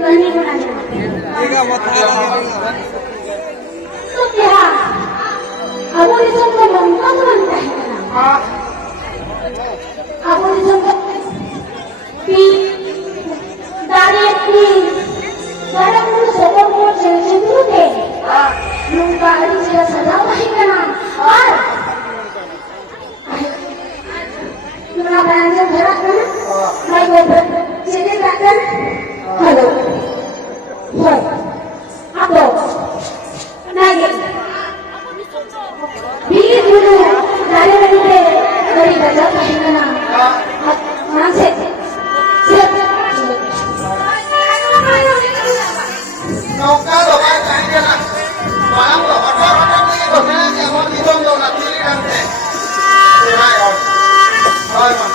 Lani ko na niya. Ikaw, matala So, kaya, ako ni Song ko mong kamulan kahit na. Ako ni Song ko, dari barang mo sa mo sa sindute. Nung bali sila sa laway ka na. Nung nabalansan harap ka na. May gobert. Sige ka ka. Hello. Hoy. Ako. Nagin. Bigit mo na. Dari na nite. Dari ka sa pahinga na. Mansit. Sila. Nông cá đồ ăn cái kia là mà ăn đồ ăn đó nó đi đồ thế nhà con đi không đồ là đi ăn thế thì hai rồi thôi mà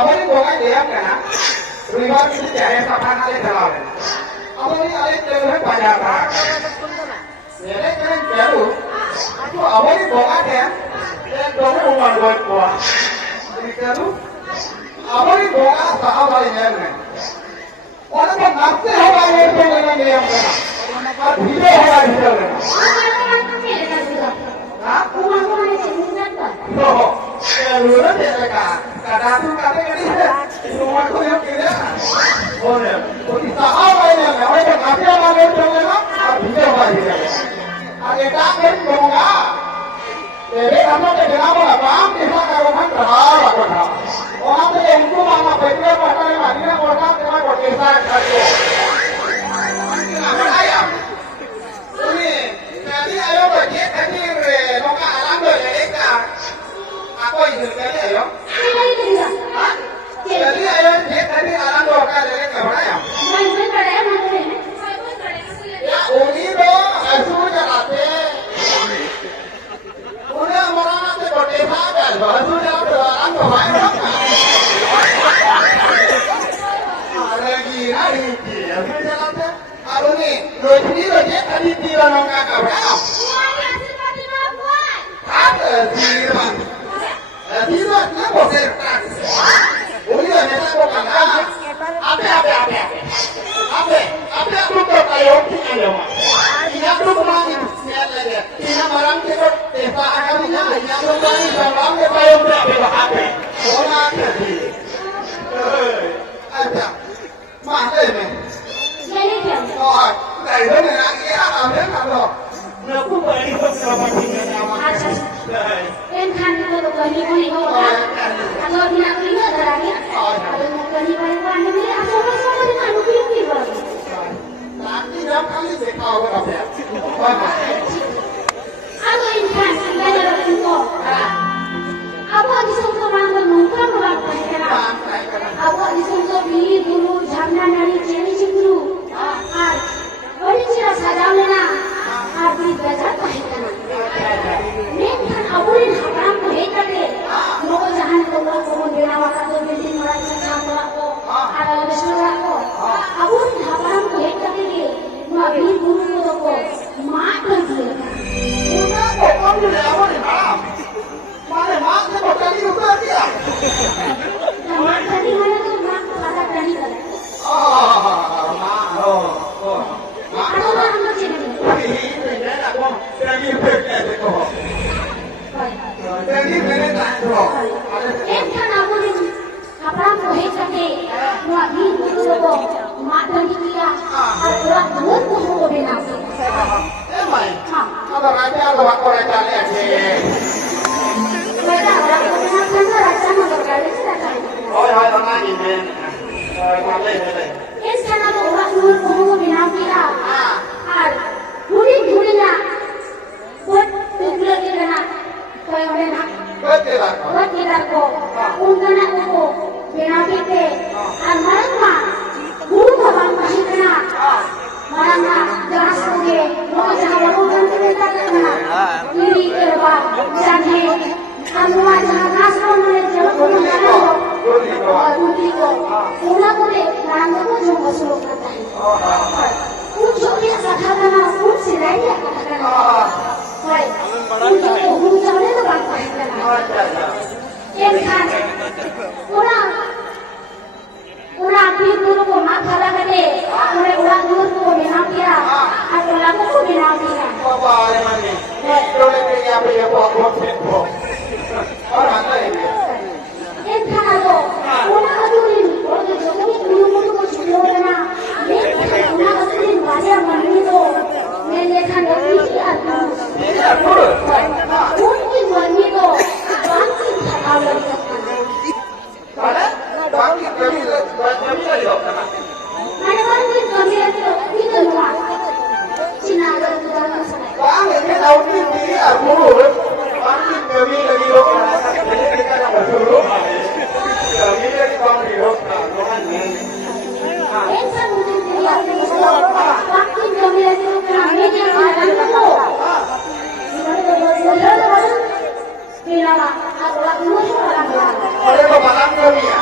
abang boga dia kena ribar itu jaya sapan ale dalam abang ini ale terus banyak tak jadi keren baru itu abang ini boga dia doa umar buat jadi baru abang ini boga sahabat ini kan orang kan nafsu hawa ini dengan dia kena hidup hawa hidup kena Oh, lu nanti mereka kadang tuh katanya ini semua tuh yang kira, oh ya, kita apa ini ya, mereka kasih apa mereka memang, bisa apa ini? Ada takkan bongga, jadi kamu tidak mau apa, bisa kalau kan terharu apa tak? Orang tuh yang itu mana betul apa yang mana orang cuma berkisah saja. Kenapa ayam? Ini, jadi ayo bagi tadi noka alam berjeka. Apa itu tadi ayo? Jadi ayo tadi alam doa dari kemana ya? Ya uni do, asu jalate. Uni orang nanti berdesa kan, asu jalate alam doa itu. Ada gila ini, asu jalate. Alu ni, lojini tadi tiga nongka kau. Ada tiga. Tiga ni boleh tak? Boleh ni tak boleh kan? Apa tu kayu tiga mah. Tiga tu mana? Tiga barang tiga. Tiga akan ni. Tiga tu mana? Barang ni kayu tiga apa? Orang ni. Ada. Mana ni? Oh, dari mana lagi? Apa ni kalau? Aku balik ke rumah tinggal nama. Kan kalau bani bani kau kan, kalau tidak beli ada lagi. Kalau bani bani bani ni, aku semua dengan aku pilih baru. Nanti dah kali sekau berapa? Aku ingat belajar itu. Aku di sana orang mungkin orang kaya. Aku di sana beli dulu jamnya nari jadi cemburu. Orang cira sadar lena. Aku belajar kaya. Abuin haram ko heta de no jahan ko ko binawa ka to building mara sa ko ara restaurant ko abuin haram ko heta de no abhi guru ko ma ko diye Una ko kam ni abuin haram mane ma se botali utar diya ma tadi mana to ma ko ada tadi kare ma ano na ang chine ini na ko tadi peke ko Jadi mere tak bro. Kan aku ni haram ko heta de no abhi guru ko ma tadi kiya ara बहुत को बिना Emai. Apa raja luar Korea kali aja. Mereka orang Korea kan raja mau berkali silakan. Oh, orang ini. Boleh. इस खाना को orang luar को बिना किया और पूरी दुनिया buat tujuan kita nak kau yang nak buat kita ko untuk nak ko बिना kita और mereka guru kawan masih kena mereka jangan suge mereka jangan lakukan kita kena diri kerja jangan semua jangan nasib mereka jangan berjalan दूसरी को पूरा को ले नाम को जो मसलो करता है कुछ जो भी कथा करना कुछ सिलाई या कथा करना है कुछ को गुरु चले तो बात करना एक खान पूरा भी गुरु को मां खाला करे पूरे पूरा गुरु को बिना किया और पूरा को बिना किया बाबा अरे मने तो लेके यहाँ पे ये बहुत फेंको और आता है एक खाना को पूरा अधूरी और जो जगह गुरु को छोड़ देना ये पूरा अधूरी बाजा बनने दो मैं देखा नहीं थी अधूरी उनकी बनने दो बाकी खराब लग सकता है बाकी कभी नहीं होता ना मैंने कहा कि कभी तो इधर हुआ चिनार तो बांग में आउटली दी अधूर बाकी कभी लगी हो ऐसा मुझे दिया बाकी कभी तो मैं क्या करना तो बिना अब लग मुझे लगा अरे तो बालाम कभी है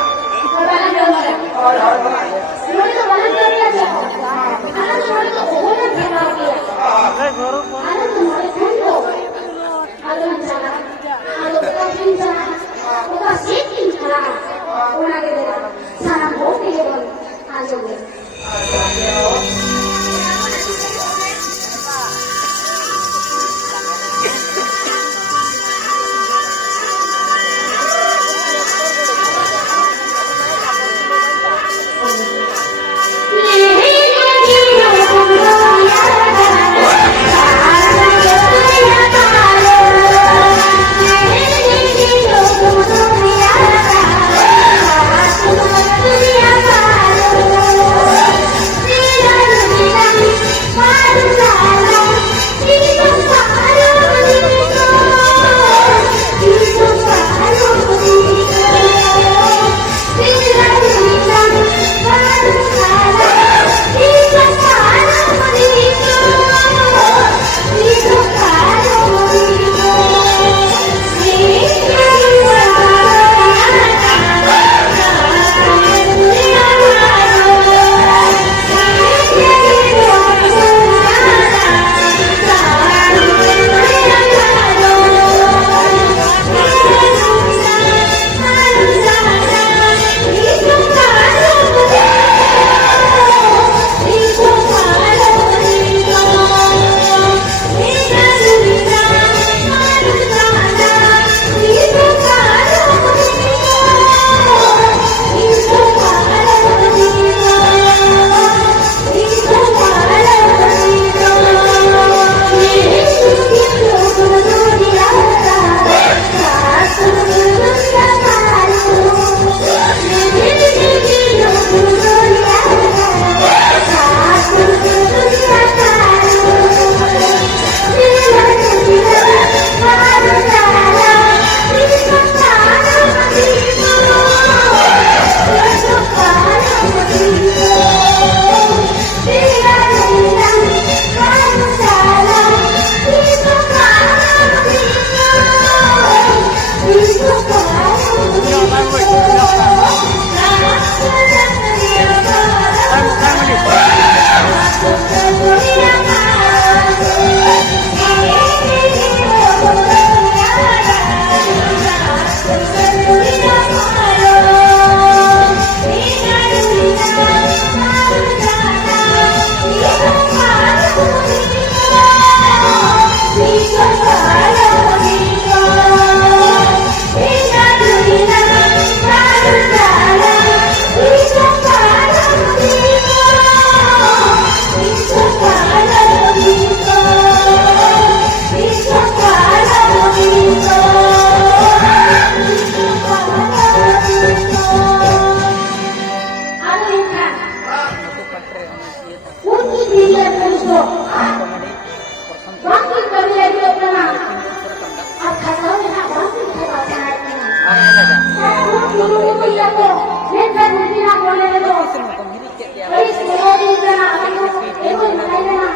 Please, mau di sana, aku ikut mereka.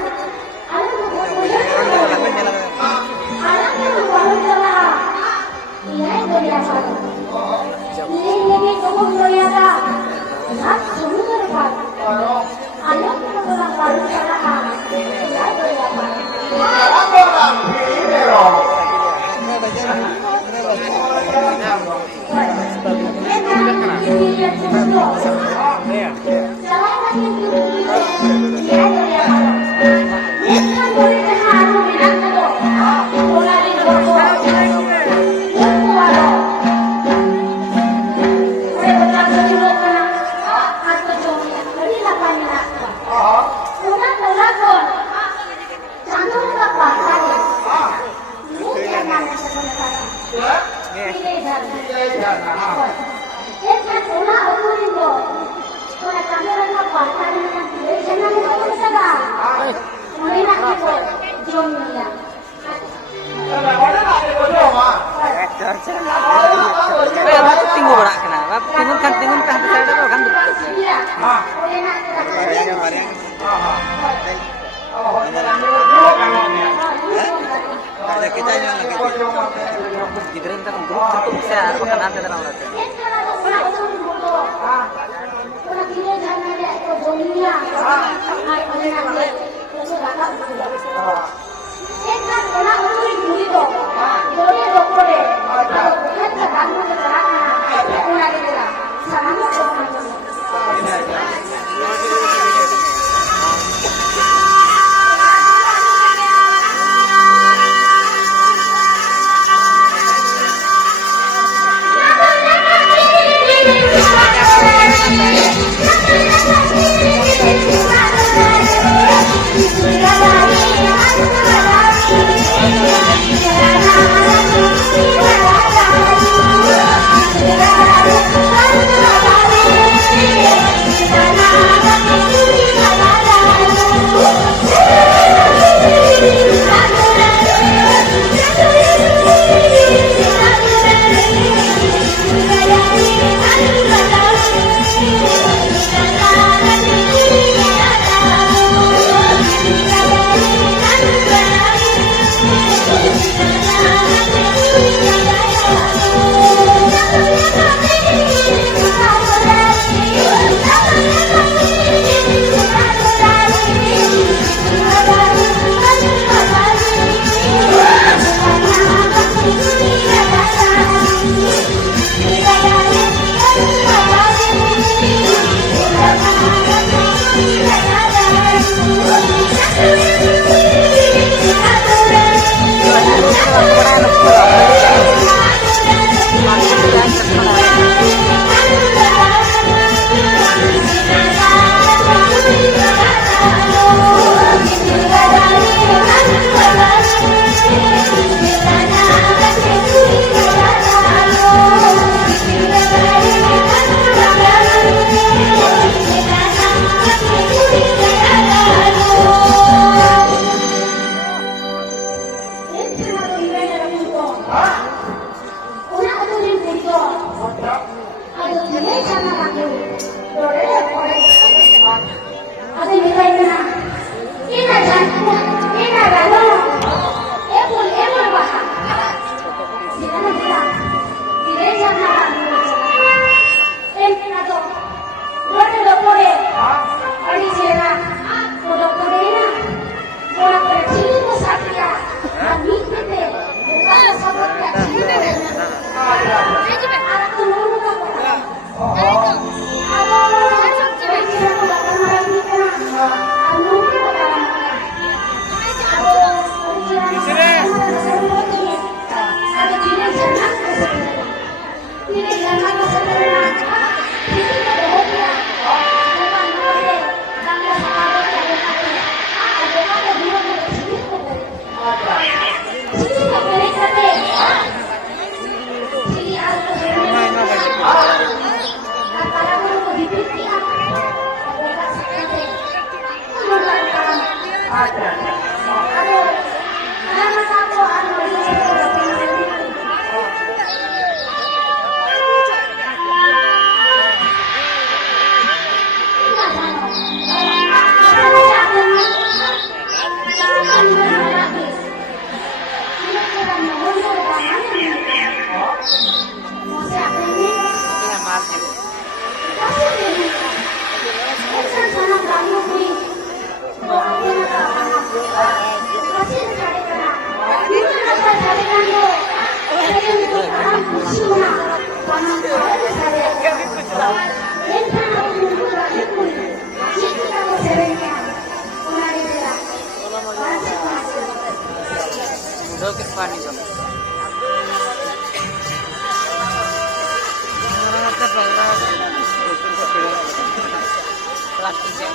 Aku mau anaknya baru salah. Iya itu dia satu. Ini kamu berlihat. Nak semua depan. Ayo kita pulang baru salah. Iya itu dia. Apa orang ini loh? Tinggal berak kena, tingun kan bisa ada kan? Ada kita yang lagi di berita grup tertutup saya akan ada dalam rata. Thank you. के पानी दो plastic से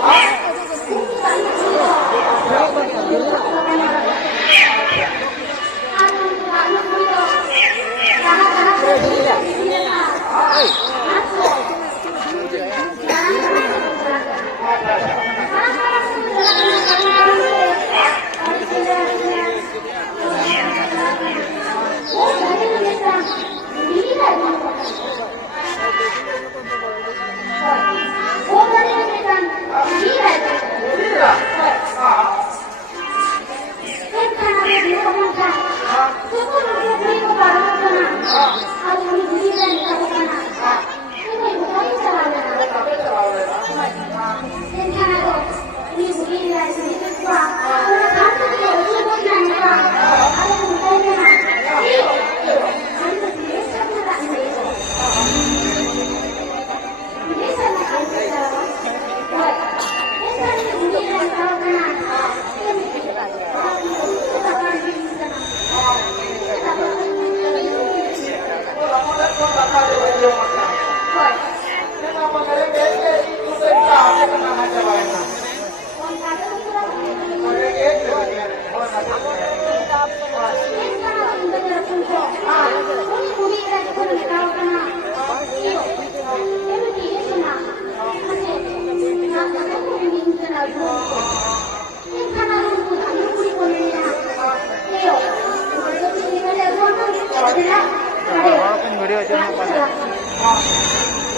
हाँ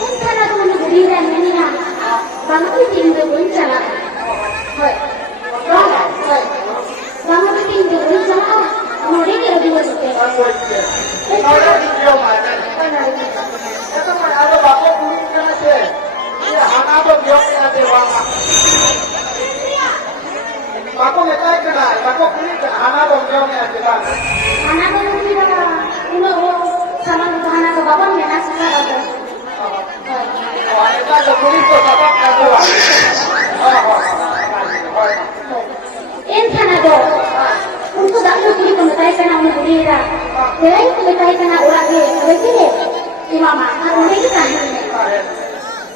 Insan aku menjadi ini na, bangun tinggi bencana. Hoi, hoi, bangun tinggi bencana. Mudi dia dua suke. Kalau dia mana? Itu mana ada bapak kuning kena sih? Iya, anak tuh dia kena sih wama. Bapak kita kena, bapak kuning kena, anak tuh dia kena sih kan? Anak baru kita, ini sama anak ke bapak mana suka ada. Wah, itu ada kuning tuh bapak kedua. Insan ada. Untuk dah tu kini pemetai kena orang berdiri, jadi pemetai kena orang ni, begini, imam, orang ni kita ni.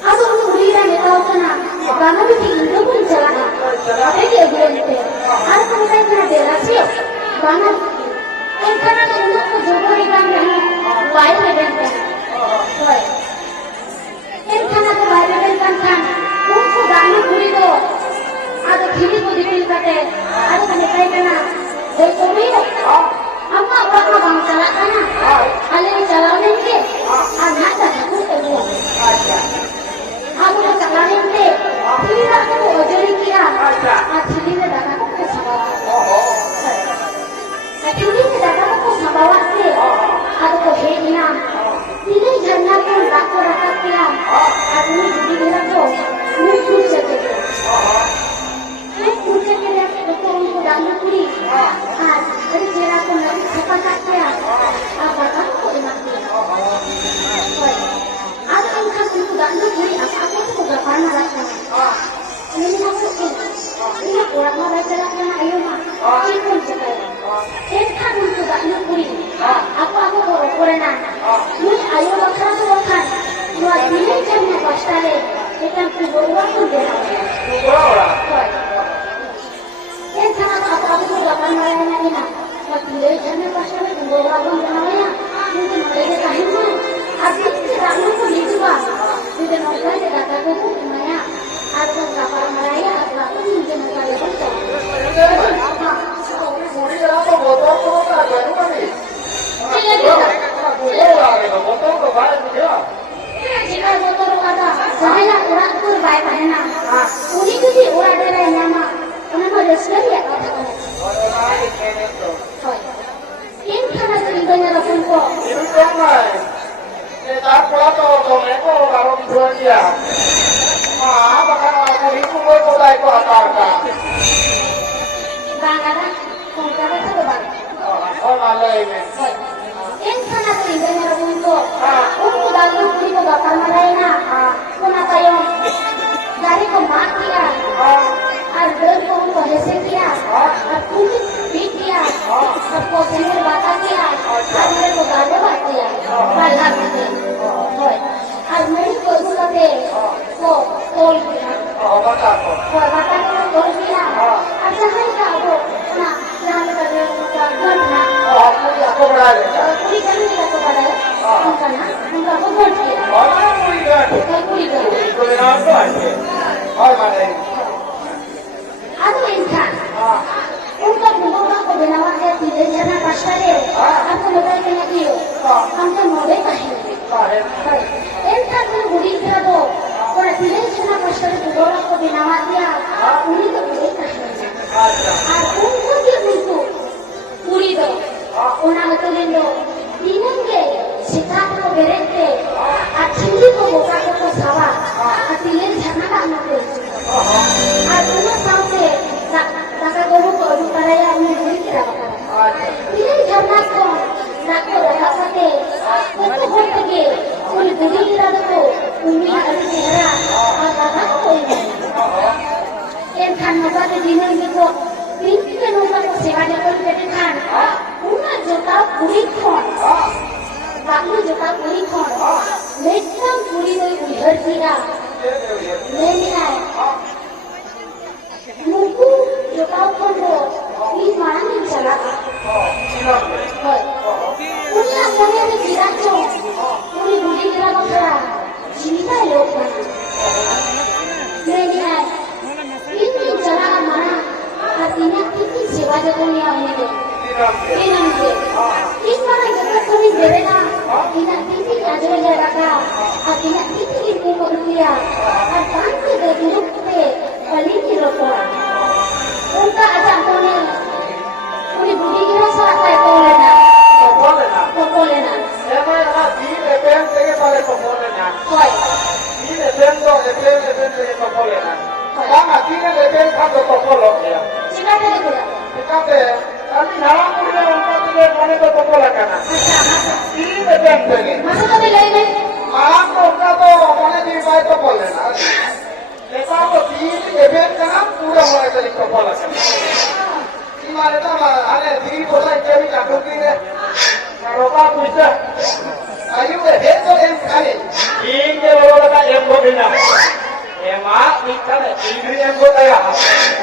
Aku orang berdiri ni tahu kena, bangun tu tinggi pun jalan, jadi dia berhenti. Ada pemetai kena berasi, bangun, kerana untuk tu jumpa ikan ni, baik berhenti. Kerana tu baik berhenti kan, untuk bangun berdiri tu, ada kiri tu dipilih kate, ada pemetai kena. Jadi kami, amma orang bang jalan kana, alih jalan ni, anak dah aku tahu. Aku dah jalan ni, tidak aku ojol kia, akhirnya dah aku kesabaran. Akhirnya dah aku kesabaran ni, aku hehina, ini jangan pun aku rasa kia, aku ni jadi dia tu, muncul saja. Muncul dia betul betul dalam kuri. Jadi saya pun lagi siapa saja, apa aku ingat dia. Ada angkat itu dah nuri, aku tu bukan pernah rasa. Ini aku orang mana jalan mana ayo mah, ikut cakap. Angkat itu dah nuri, aku orang. Ini ayo makan tu makan, dua bilik jamnya pasta le, ikan kubur tu dia. Angkat aku bukan pernah rasa ni nak. Bila jangan pasal itu orang kenalnya, mungkin mereka kahim pun. Asyik tidak mampu dijual. Bila mereka kata aku mana, ada kapal Malaya, ada apa mungkin mereka betul. Kuning apa botol tu tak ada ni. Saya tidak. Botol ada, botol tu baik dia. Jika botol ada, saya orang tu baik mana. Kuning tu di orang ada nama, nama resmi ya kata. Insan ada tinggalnya rapun ko. Itu ramai. Kita pulau tu mereka orang dua dia. Bahkan aku itu boleh mulai ko apa? Bangada, kongkada tu bang. Oh malai ni. Insan ada tinggalnya rapun ko. Untuk dalam kuri ko bakal Malaya. Kenapa yang dari kemati ya? Ada ko hese kiya, aku bikiya, aku sendiri bata kiya, ada ko gado batiya, balas kiya, hoy, ada ko sudah ko tol kiya, Bata ko. bata ko tol kiya, ada hai ka ko, na jalan kerja kerja na, Aku berada. kuri kan kita ko berada, bukan na, bukan ko tol kiya, kuri kan, Boleh nampak ni. Oh malai. ada insan. Untuk membawa ke benawan dia tidak jangan pasal aku mulai kena kio, aku mulai kahir. Entah tu budi kira tu, orang tidak jangan pasal membawa ke benawan dia, ini tu mulai kahir. Untuk dia untuk budi tu, orang itu lendo, dinam ke, sikap tu berente, ciri tu bukan tu sawa, tidak jangan tak mampu. Aku sampai tak guru ko aduh paraya ni beri kira apa. Ini jangan kau nak kau dah sampai. Untuk hot lagi, kau beri kira tu, umi ada kira, apa kau ini. Entah apa tu dinner ni kau, ini kan orang kau sewa dia kau beri kan. Umar jota beri kon, baru jota beri kon. Mereka beri tu ujar kira. Ini Muku jauh kondo, ini mana ni jalan? Punya kami ada kira cong, punya budi kira macam, cerita lok mana? Ini jalan mana? Artinya ini sewa dunia ini. Ini mana kita kami berena, akinat titik aja jaga, akinat titik ibu manusia, akan kita duduk pe paling dirokok. Unta aja kone budi kira saat saya kolena, kolena. Emang ada di lepen থেকে পারে কপলে না Koi, di lepen তো lepen থেকে কপলে না বাবা di lepen খাটো couple ya cina tadi pula. এটাতে আমি নাম করে ওটা থেকে মনে তো কপল কেনা di lepen থেকে Masuk ke bilik ini. মাম ওটা তো মনে দি পায় কপলে না এটা তো di lepen কেনা পুরো মনে করে কপল কেনা কি মানে তো আরে di কোথায় কেবি কাটো কি রে রোবা বুঝছে ayo deh itu yang kali ini orang yang berbeda emak ikan ini yang berbeda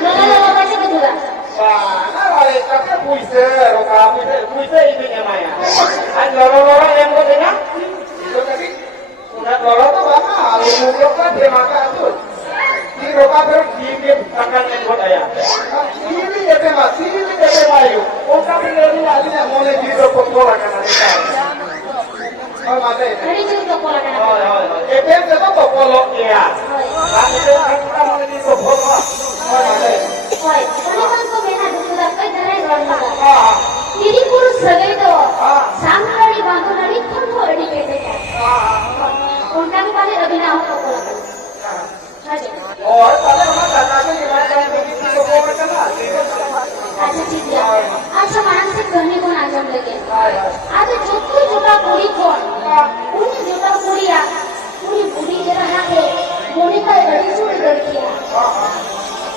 Lalu baca betul. mana wale tapi puisi roka puisi itu namanya ada orang yang berbeda itu tadi udah orang tuh mana lalu roka dia makan tuh di roka terus dia makan yang berbeda ini ya tema ini ya tema yuk orang ini lagi mau di roka bola kan ada Oh, mate. Hari itu tak pola kan? Oh, oh. Itu itu polok ya. Tapi itu kita mau di polok. Oh, mate. Koi, ini kan kau benar betul kau dari orang mana? Ah, Jadi kurus sebagai itu, sama dari bantu dari pun kau di kete. ah. Undang balik lebih nak kau pola kan? Aja, Oh, tapi mana ada yang mana yang di polok kan? aja cincin. Aja mana sih kerni pun aja lagi. Ada cukup juga puri pun. Uni juga puri ya. Puri jera hake. Moni kai dari suri dari kia.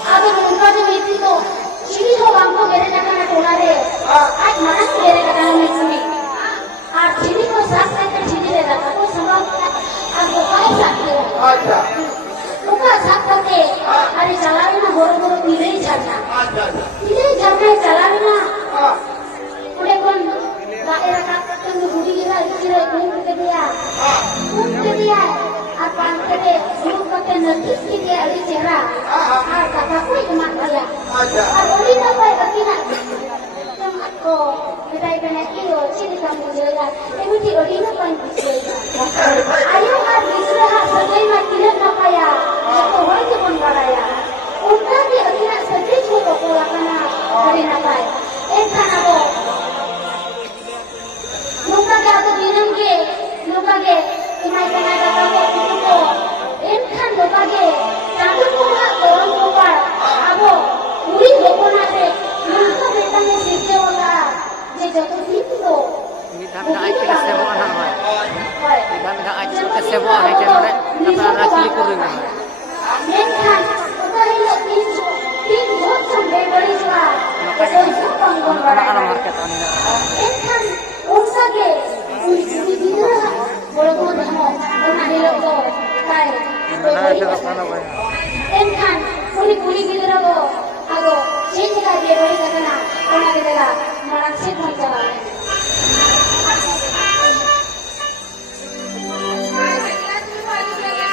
Ada muka je miti to. Ciri ho bangko mere jaga na tona re. Aj mana sih mere jaga na miti. আর চিনি को साथ लेकर चिनी ले जाता तो संभव आज वो काय सकते हो Aja. उनका साथ करके अरे चलावे ना बोरो बोरो पीले ही चलना Aja. पीले ही चलना है चलावे ना Ah. उन्हें कौन दायरा का कट्टन में बुरी गिरा इसीलिए घूम के दिया और पांच के दे घूम करके नजदीक के दिया अभी चेहरा और कथा कोई कमाल किया Aja. और बोली ना कोई अकीना तुम आपको बताई बना कि वो चीनी का मुझेगा एवं की ओडी ना कोई मुझेगा आयो और दूसरे हाथ सजाई में किले ना पाया तो वही के बन कराया उनका की अकीना सच्ची छो को लगाना करे ना पाए एक खाना वो लोका के आतो दिनम के लोका के तुम्हारे बनाए का काम को एक खान लोका के चांदू को ना तोरण को पर आबो पूरी लोकोना से मुल्को बेटा में सीखे होगा ये जो तो ठीक तो Midang ay kita sebo anak hoy. होय Midang ay kita sebo ay kenore. Kata rakli kurung. एक खान तो ही लोग तीन बहुत चंबे बड़ी जुआ तो जो कम कम Anak बड़ा market anda. एक खान उनसा के उनकी दिनों बोलो तो धमो उन्हें लोग को काय Mana siya kana ba? Enkan, puli gila ko. Ako, change ka dia balik ka na. Una kita la, marang sit mo ka.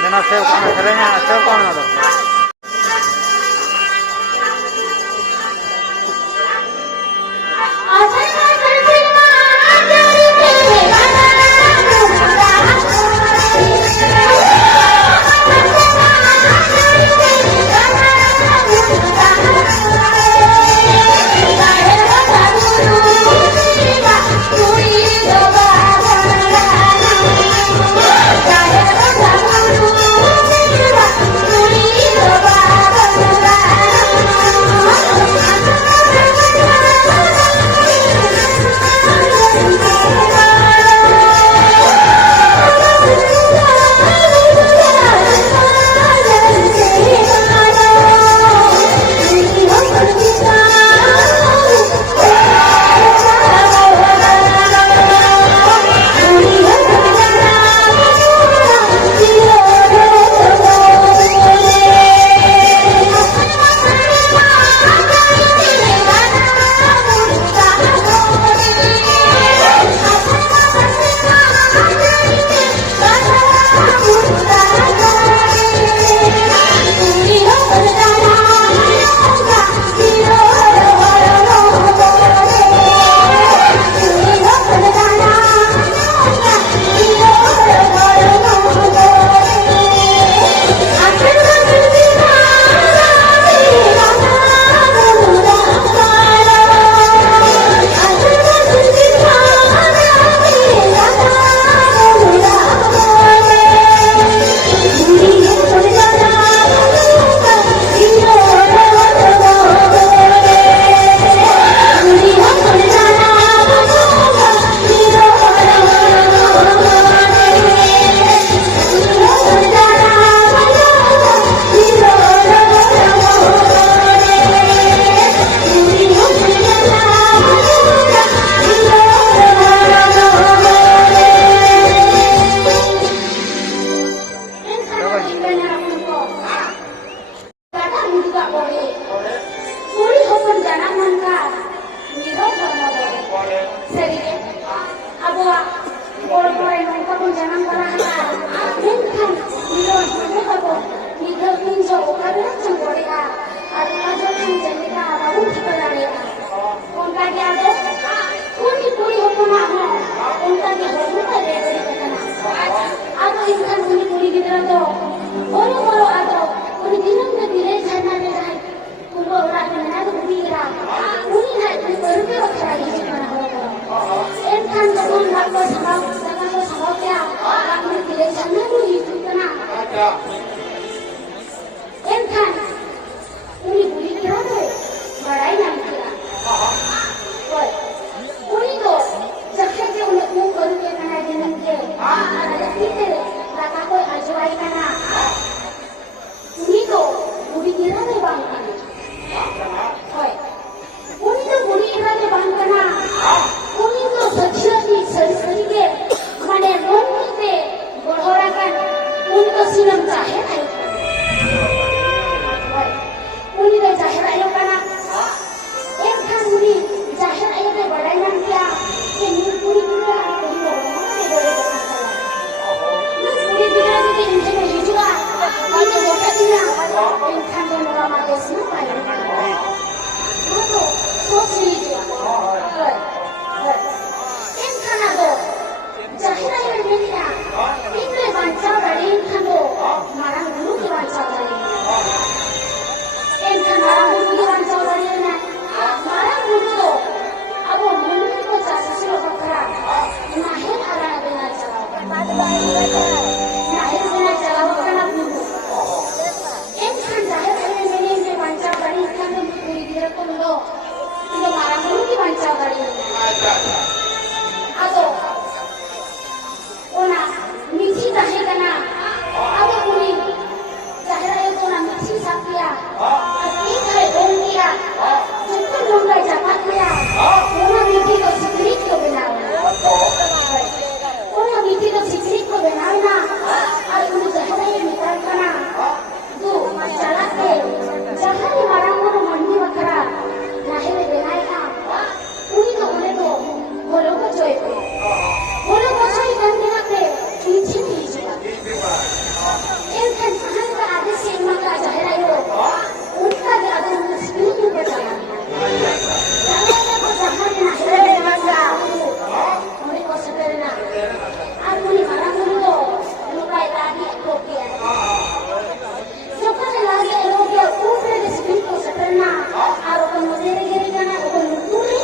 Mana sebo kana serenya sebo kana do. Asan ka terima dari Thank you. sabab ya kami tidak sana dulu itu kena Ada. enkan uni buli kira deh barai nam kira oi uni to jakhe ke uni ko karu ke kana jenan ke ada kite laka koi ajwai kana uni to buli kira deh bang kana oi uni to buli kira deh bang kana uni to sajjadi sajjadi ke mane mon ke बढ़ोराkan uni to sinam jahe nahi uni to jahe ayo kana enkan uni jahe ayo ke badai nam kya ke nur puri pura koi lo mane bole nur puri dikra ke inje me hijua ine bota dina enkan to nora ma ke sinu pai to so siri jua enkan ado jahe ayo menia इतने बंचाव dari इनखानो marang guru ki बंचाव dari इनखान marang guru ki बंचाव dari ना marang guru तो अब वो मुल्क को जासूसी लोग करा नाहिल आला बिना चलाओ नाहिल बिना चलाओ करना गuru इनखान जाहिर है मैंने इनके बंचाव dari इनखान तो पूरी दिल को लो इनको marang guru की बंचाव dari आतो ओना मिठी जाहे कना अब पूरी जाहे तो ना मिठी साकिया अति है ओम किया जिनको लोग का जमा किया ओना मिठी को सिकरी को बनाओ ओना मिठी को सिकरी को बनाओ ना और उन जाहे मिटाल कना तू चला के जहां मारा मोर मंडी वकरा नाहे बनाए ना उनी तो उन्हें तो बोलो को जोए बोलो को जोए करने के पीछे कीजिएगा इनका जहां का आदेश से मका जाहिर है उनका भी आदेश मुश्किल में बचाना जाने को जहां ना है मका मुझे को सकरना और मुझे मारा मुझे लुकाई लागी को किया जो कर लागे लोग ऊपर मुश्किल को सकरना और को मुझे गिरी करना को लुटूरी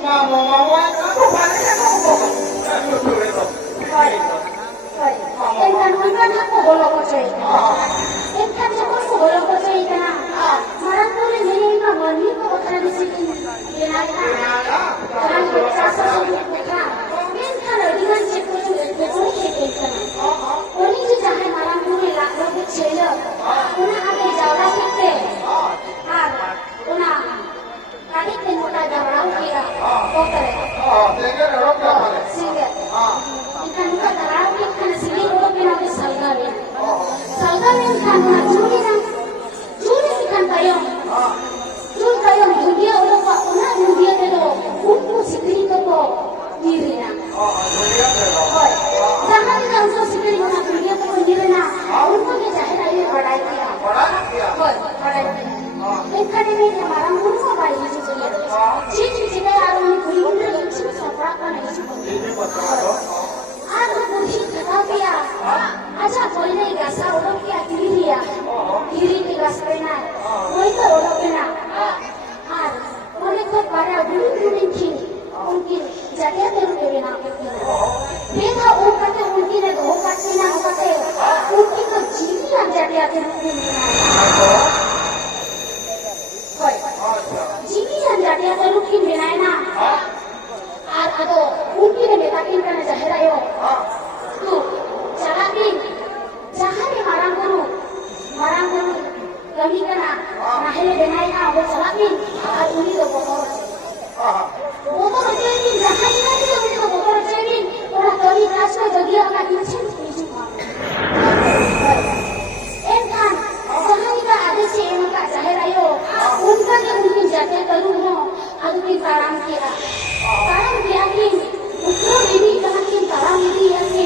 Mama, aku balik aku. Enkan enkan aku bolong kocoi. Enkan jepun aku bolong kocoi kana. Marang tu ni ni ma mani ko otra disikin. Yana kana. Orang bercasa sendiri buka. Enkan dengan jepun jepun ini kana. Oni je jahe marang tu ni lakro ke celo. Una ade jawra kete. Una kali tenota jawra kira. Kokare. Dengar orang क्या हाल है? Singa. Ikan ka tarau ke kana sili ro ke na salgawe. Salgawe kan na juri ikan tayong. Juri tayong dunia ro ka una dunia te lo unku sikri to ko diri na. दुनिया में लो. Hoy. Jahan ka unko sikri ko na dunia to ko diri na. Unko ke jahe aye badai kiya. बड़ा किया. Hoy, badai kiya. Ikan ini marang unko bai hisu jeliya. Cici jika aru ni kuri unko lekchi sapra ka na hisu. ini betul. आज मुझे कथा किया अच्छा कोई नहीं गसा ओडो किया गिरी की गस पेना कोई तो ओडो पेना आज उन्हें तो पारा बुरी थी उनकी जगह पे रुके बिना देखा वो करते उनकी ने दो करते ना होते उनकी तो जीवी आ जगह पे रुके बिना जीवी आ जगह पे रुके बिना ना और अदो उनकी ने बेताकिन करने जाहिर आयो तू चला की जहां ने marang guru kami kena nahile benai na वो चला की और उन्हीं को बोतल चेकिंग जहां ही नहीं उन्हीं को बोतल चेकिंग और कभी क्लास में जगह का टीचर enkan जहां का आदेश से इनका जाहिर आयो उनका के उनकी जाते करूं हो अदु की ताराम किया कि उनको नहीं कहा कि ताराम नहीं है कि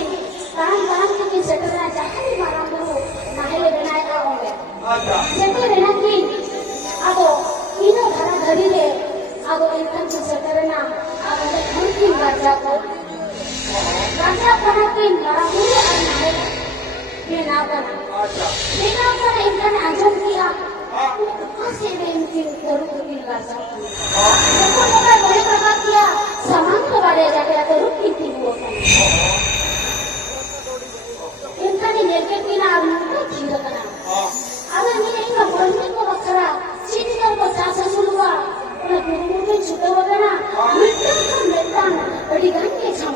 ताराम के सेटना जहां मारा करो नाहिले बनाए का होंगे अच्छा. सेटे रहना कि अब इनो घरा घरी ले अब इनकम से सेटना अब घर की गाजा को बना के मारा पूरे और नाहिले बिना बना इनका आजम किया से इनकी करूँ की गाजा को देखो बड़े प्रकार किया सामान को बारे जाके करूँ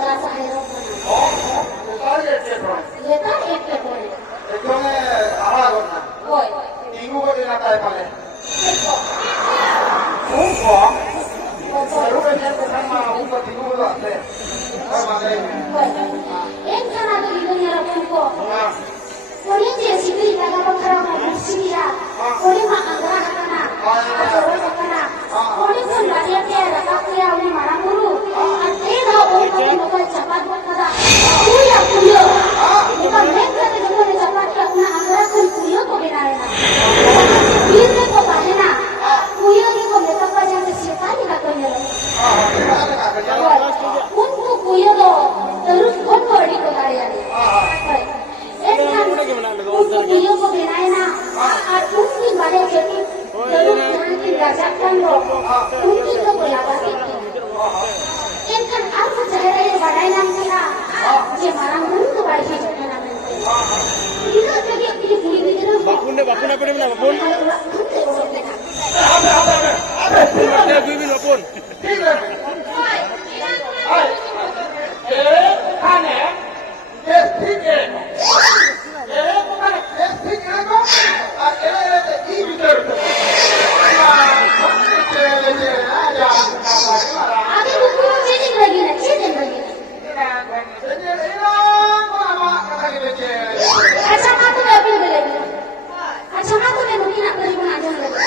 merasa hero. Oh, tadi itu bro. Kita itu boleh. Itu ni apa korna? Oi. Tinggu ko din natin pala. Eko. Ungko. Baru kerja ko sama ungko tinggu ko ate. Ay magay. Oi. Enkan ada di dunia rambutku. Ah. Kori je sibiri daga bakara mo sibira. Kori ma angara kana. Kori kana. Kori pun lariya ke raka kuya uni maranguru. Ate na oi ko mo chapat bakara. Kuya kuyo. Ika mekka de mo chapat ka una angara kun kuyo ko binayana. Birne ko bahena. Kuyo ni ko mekka ka jang sekali ka kuyo. Ah, kita ada kerja. Unku kuyo do terus kon bodi ko dariani. Untuk kuyo ko binayana. At unki bale jeti. Terus jangan rajakan lo. Unki ko bolabati. Enkan aku cahaya yang badai nam kira. Je marang unku badi jeti nam kira. Kita jadi kita buli buli terus. Bakun apa dia bilang bakun? Ada. Dia gue bilang bakun. Tidak. Ay. Kane. Yes, ठीक है. bukan yes, ठीक है को. Ada di bitar. Ada buku ceding lagi na, ceding lagi na. Kacamata nggak boleh lagi. Kacamata nggak mungkin nak beli pun ada lagi.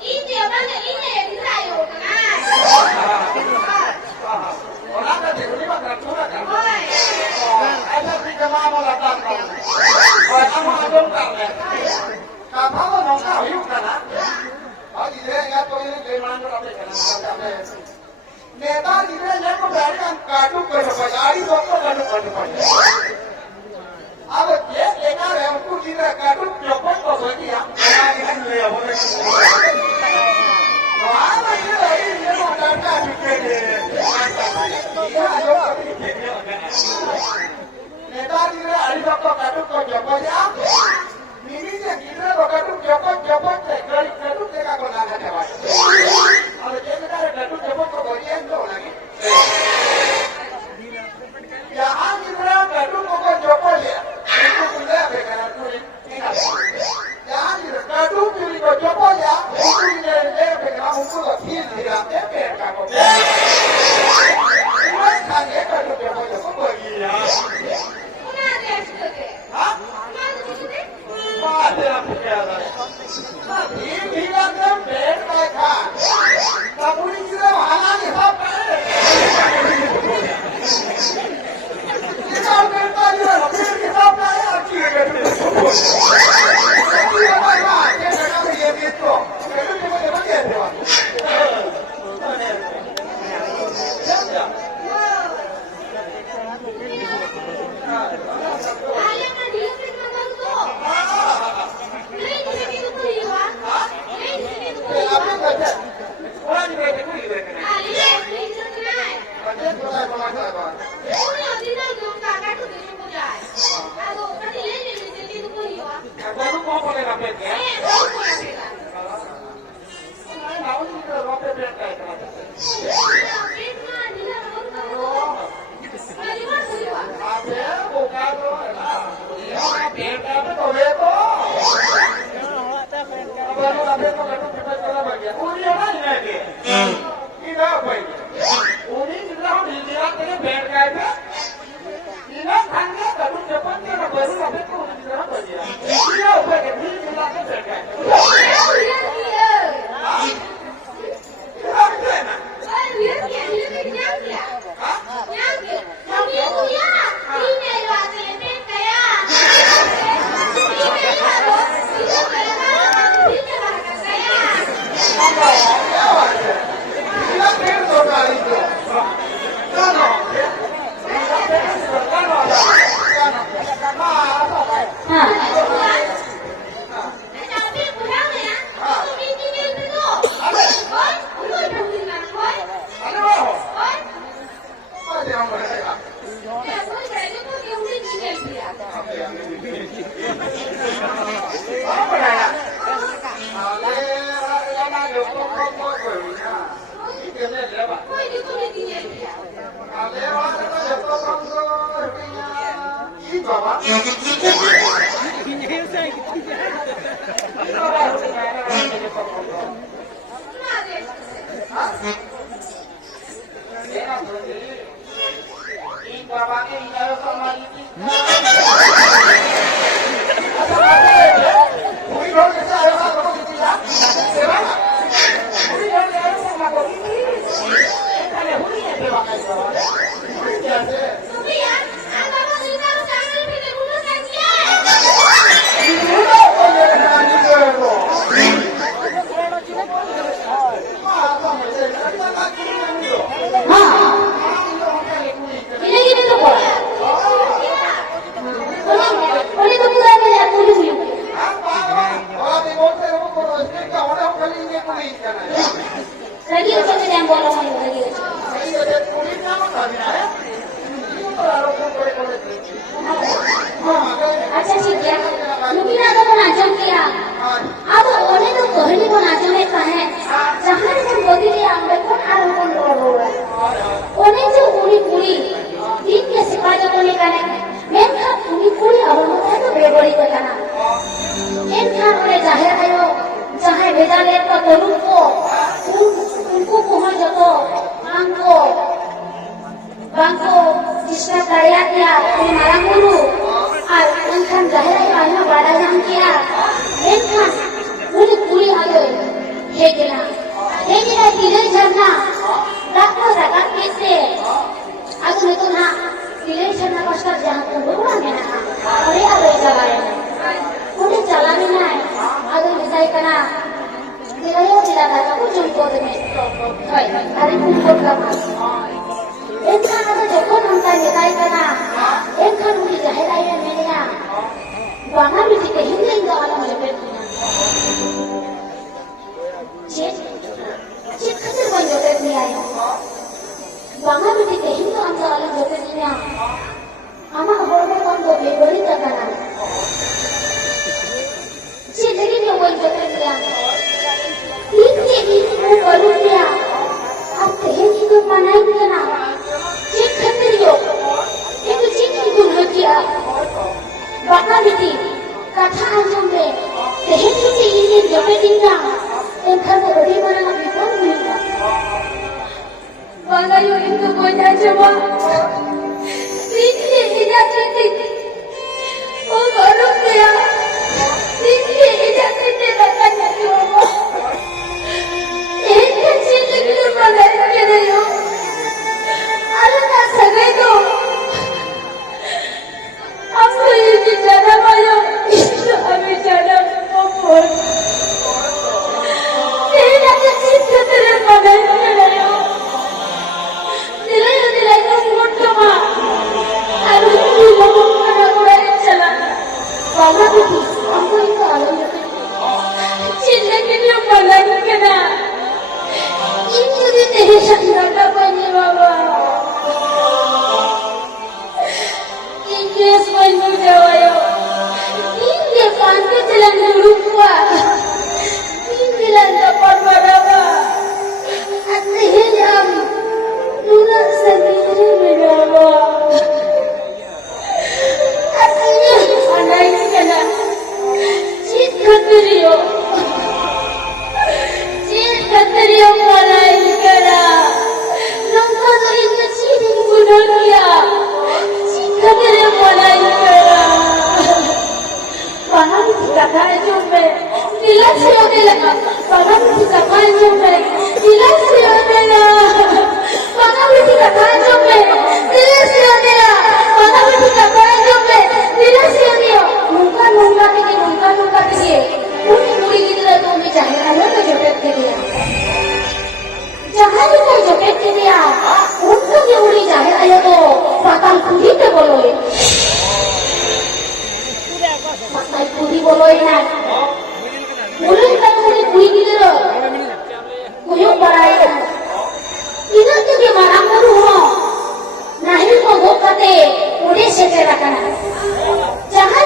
Ini abangnya ini yang dirayu kan? नेता जितने जन को बैठकर काटू कर पजारी दोस्तों काटू कर अब ये लेकर है उनको जितने काटू चौपट को हो गया यहाँ ले आओ वहाँ बच्चे लगी ये तो डरता चुके थे नेता जितने अड़ी दोस्तों काटू को चौपट या मिनी से जितने को काटू चौपट से गरीब काटू देखा को ना करते भाई अब ये बेचारे काटू चौपट को बोलिए तो लगे यहाँ जितने काटू को चौपट लिया इनको कुछ बेकार पूरी यहाँ जितने काटू पूरी को चौपट लिया इनको जितने बेकार उनको तो फील दिया बेकार को इन्हें खाने काटू चौपट को बोलिए Apa ya? Ale lama joko berina. Ikutnya siapa? Ale lama joko berina. Ini bawa. अच्छा ठीक है लेकिन अगर वो नाचन किया अब उन्हें तो कहनी को नाचन में कहे जहाँ से बोली लिया हमने कौन आरोप कौन रो रहा है उन्हें जो पूरी पूरी दिन के सिपा जो बोली कहे मैं खा पूरी पूरी अब होता है तो बेबड़ी को जाना इन खा उन्हें जाहिर है वो जहाँ भेजा ले तो करूँ को उनको पहुँच जातो bangko isna kaya dia marang guru ar enkan jahira ayah badang kia enkan puri ayo hegena tilai jarna dakko zakat kese agu itu na tilai jarna pasar jahan kubur mena ore abe jalaya ore jalani na agu nisai kana tilai jilada kamu jumpo deme hai hari kumpul kama enkan ada jokon angka nitai kana enkan uli jahira ayah mena bangga biti kehinga inga alam lepet punya cik khatir ban jotet ni ayo bangga biti kehinga angka alam jotet niya ama hormo kondo bebori ka kana cik lagi ni ban jotet niya ini mu baru niya ab kehin itu manai kana cik khatir yo itu cik itu lokia bangga biti kata anjum le kehin itu ini jotet niya enkan beri mana lagi pun bisa. Bangga yo itu punya coba. Sini tidak cantik. Oh baru dia. Sini tidak cantik katanya coba. Kecil lagi pada dia yo. Alah tak sagai tu. Apa ini cara mayo? Itu kami cara apa? Jangan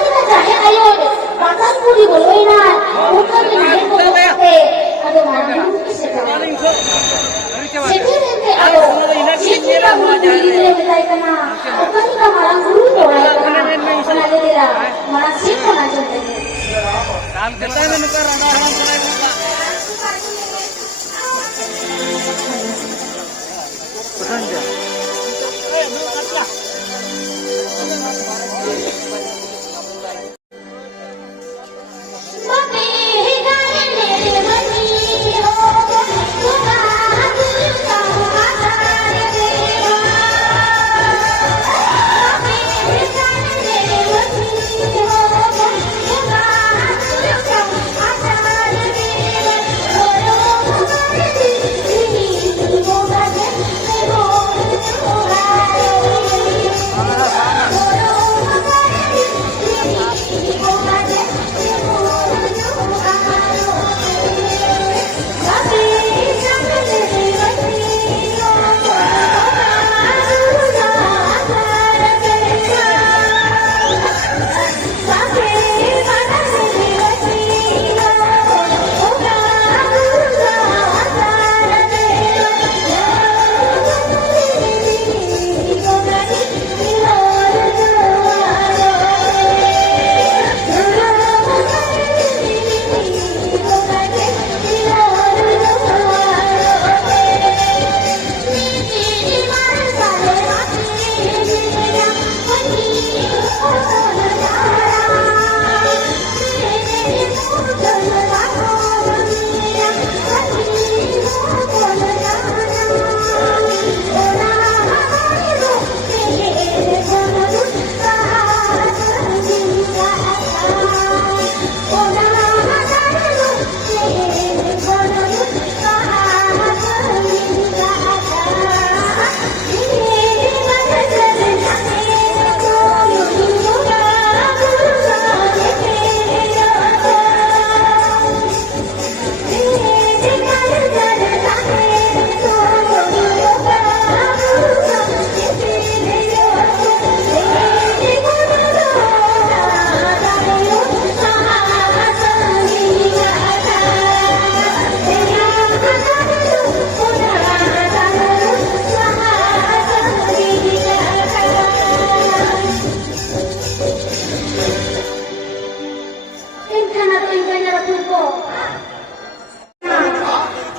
benar itu.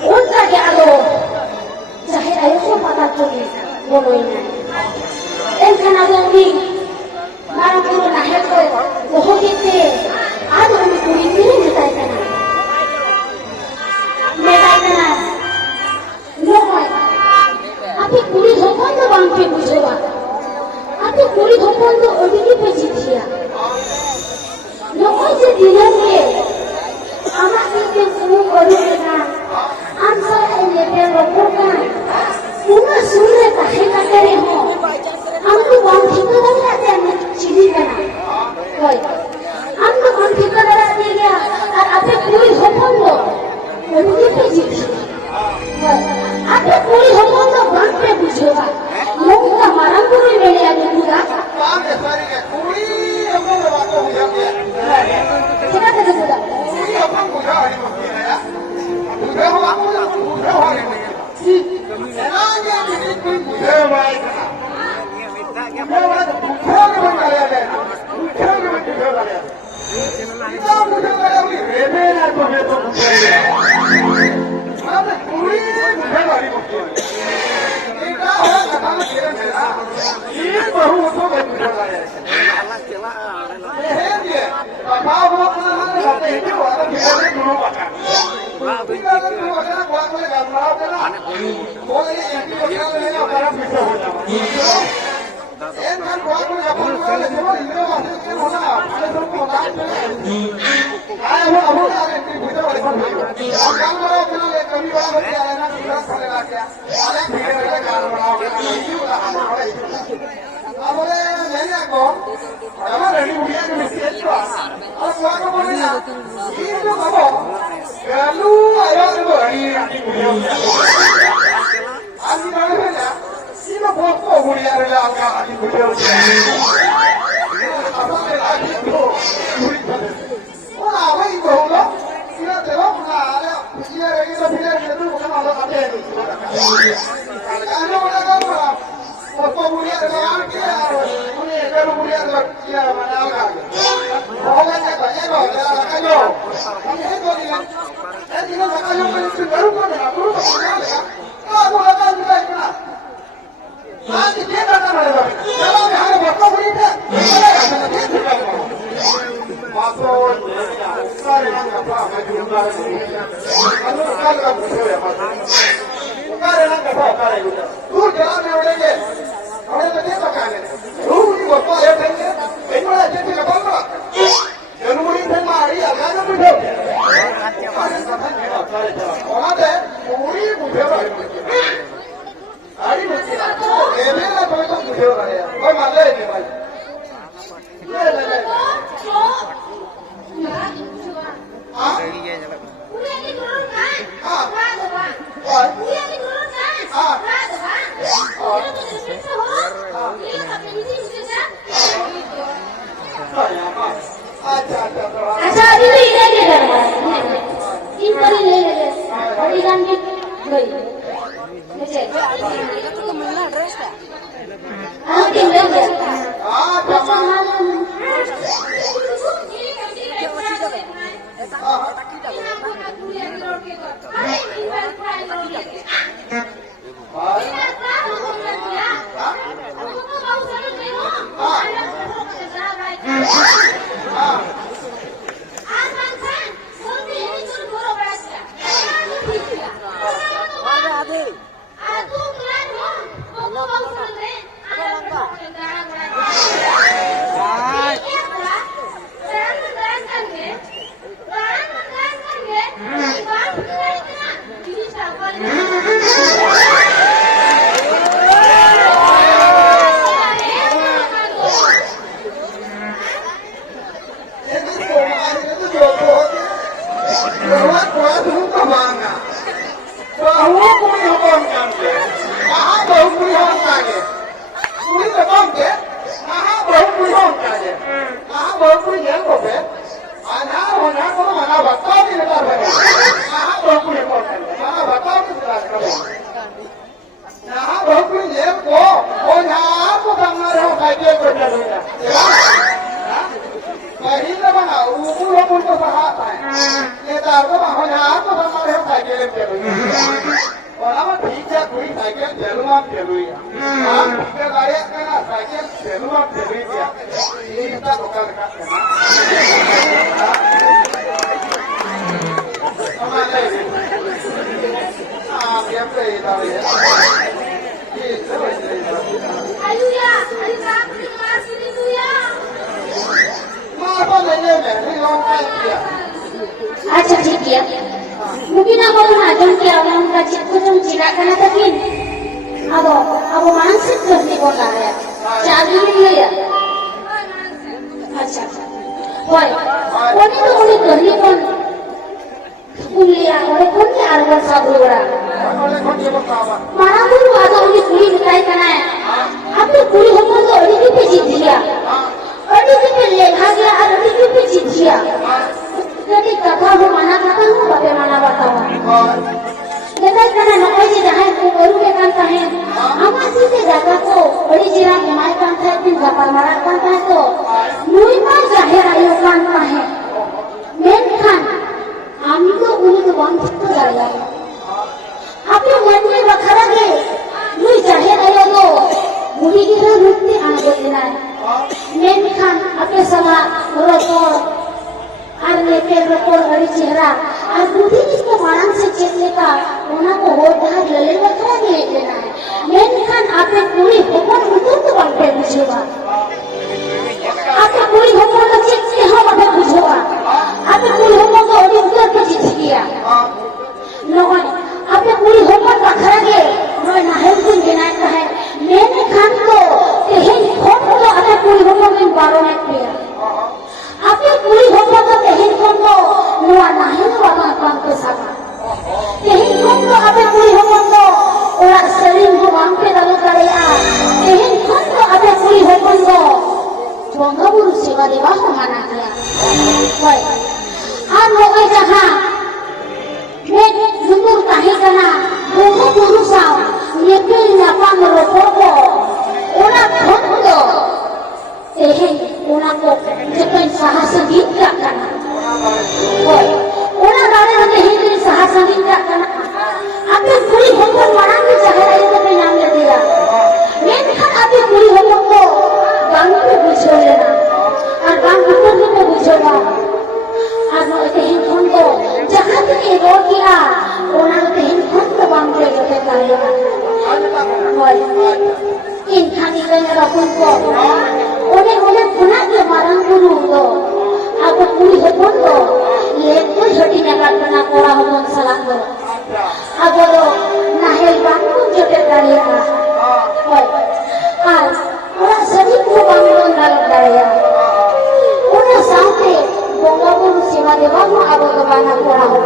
Unta dia lo. Jahit ayo so patah tulis boloina. Enkan ada ni. Marang puro nahel ko. Bohong itu. Ada orang kulit ini metai kana. Metai kana. Loh. Api kulit hopon tu bangke bujewa. Api kulit hopon tu odini pejitia. Loh je dia ni. Amak itu semua orang kan. Ansar ini dia lakukan. Una sunnah tahina kare ho. Amku bang kita dah ada yang ciri kana. Koi. Amku bang kita dah ada dia. Api kulit hopon tu odini pejitia. Koi. Api kulit hopon tu bangke bujewa. Loh kita marang kulit beli ada juga. Bang sorry ke kuri apa bawa kau yang dia. Kita ada juga. Kuri apa kau yang dia ya. Bukan aku yang bukan orang yang dia. Senangnya ini kuri bukan baik. Bukan baik. Bukan baik ada. Bukan baik ada. Kita bukan ada ni. Rebel atau betul bukan. Mana kuri bukan baik. Kita orang kata kita ni. Ini baru tu bukan baik. Bapak bawa mana kata itu orang kita ni dulu makan. Kita ni dulu makan buat boleh gambar kan? Boleh yang kita ni orang bisa buat. Enkan buat boleh apa boleh semua ini masih kita mana? Ada semua orang. Ayah abu ada yang bisa boleh. Gambar kita ni kami orang boleh ada nak kita boleh lagi. Ada yang kita gambar itu lah boleh. Amore nene ako, amore ni uya ni mesti ako. Ako ako mo na. Ito ako. Galu ayo ni mo ni ati uya. Ani na na. Sino po ko uya rin lang ka ati uya. Ako ni ati ko. Wala wai ko lo. Sino te lo na ala. Iya rin sa pinag na tu ka malo ate. Ano na ka? Apa mulia dengan dia? Mulia kalau mulia dia mana orang? Orang yang banyak orang kayo. Ini itu dia. Jadi nak kayo mesti baru kan? Baru kan? Aku akan juga ikut. Nanti dia tak ada. Kalau dia ada apa mulia? Masuk. Sekali nak apa? Jumlah ini. Kalau kalau betul ya masuk. Sekali nak apa? Kalau itu. Tu jalan yang boleh. Orang tu dia pakai ni. Rumah ni bapa yang punya. Ini mana jadi apa? Jangan mungkin termari, agaknya betul. Orang tu, mungkin betul lah. Hari mungkin. Ini lah betul betul lah ya. Kau mana ni baik? Le. Ah? Kuliah ni turun kan? Ah. Kuliah ni turun kan? Ah. अच्छा अभी तो इधर ले जा रहा है इन पर ही ले ले और इधर में गई मुझे तो मिलना ड्रेस का हां तीन ले गया हां संभाल क्या बची जावे ऐसा ताकी जावे Mahina mana, ulo pun tu sahaja. सेलुमा फेलुया के दारे का साइकिल सेलुमा फेलुया ये ता लोकल का ना हमारे ये पे दारे Aluya, aluya, aluya. मां तो लेने में नहीं लौटा किया अच्छा ठीक है mungkin aku mengajar ke orang kaji kucing tidak kena takin aku mansik kerja bola ya jadi ini ya अच्छा boy ini tuh ini kerja pun kuliah oleh kuliah arwah sabura oleh kau coba kawan mana dulu ada ini kuliah dikai kena apa kuliah homo tuh ini di pejitia ini di pelihara dia ada di pejitia jadi kata ho mana kata ho bape mana बताओ देखा करना नौकरी से जहाँ को करू के काम है हमारे से जाता को बड़ी जिला के माय काम था दिन का मारा काम था तो मुई मां जाहिर आयो काम है मेन खान हम तो उन्हें तो बंद तो जाएगा अपने मन में बखरा के मुई जाहिर आयो तो मुड़ी की रुकती आने देना है मेन खान अपने समा रोको और लेके रखो हरी चेहरा और दूधी किसको मारन से चेतने का उन्हें को होता है लले बकरा नहीं लेना है मेन खान आपने पूरी होकर उतर तो बन पे बुझेगा आपने पूरी होकर तो चेतने हो बन बुझेगा आपने पूरी होकर तो अभी उतर पे जीत गया नौन आपने पूरी होकर बकरा के नौन नाहल दिन बिना का है मेन खान को कहीं खोट तो आपने पूरी होकर में बारों में किया आपने पूरी होकर तो कहीं को नुआ नहीं वाला काम के साथ कहीं को आपने पूरी होकर तो और शरीर को मांग पे डालो करे कहीं को आपने पूरी होकर तो बंगा बुरु सेवा देवा हो माना किया कोई और लोग जहाँ मैं जुबुर कहीं करना बंगा बुरु साव ये भी नापान रोको को ओना खोट दो कहीं ओना को जब साहस गीत का करना ओना दारे होते हैं कि साहस गीत का करना आपने पूरी होकर मना के चाहे तो मैं नाम ले दिया मैं खान आपने पूरी होकर को गांव में बुझो लेना और गांव ऊपर में बुझोगा और वो कहीं कौन को जहाँ तक ये रोक किया ओना कहीं कौन को गांव में जोते करेगा इन खानी का रखूं को उन्हें पुनः के मारन गुरु दो अब पूरी होकर तो ये कोई छोटी जगह करना कोड़ा हो मन सलाम दो अब बोलो नाहेल बांगू जोटे करेगा और पूरा सभी को बांगू डाल करेगा उन्हें सामने बोंगा गुरु सेवा देवा को अब तो बांगा कोड़ा हो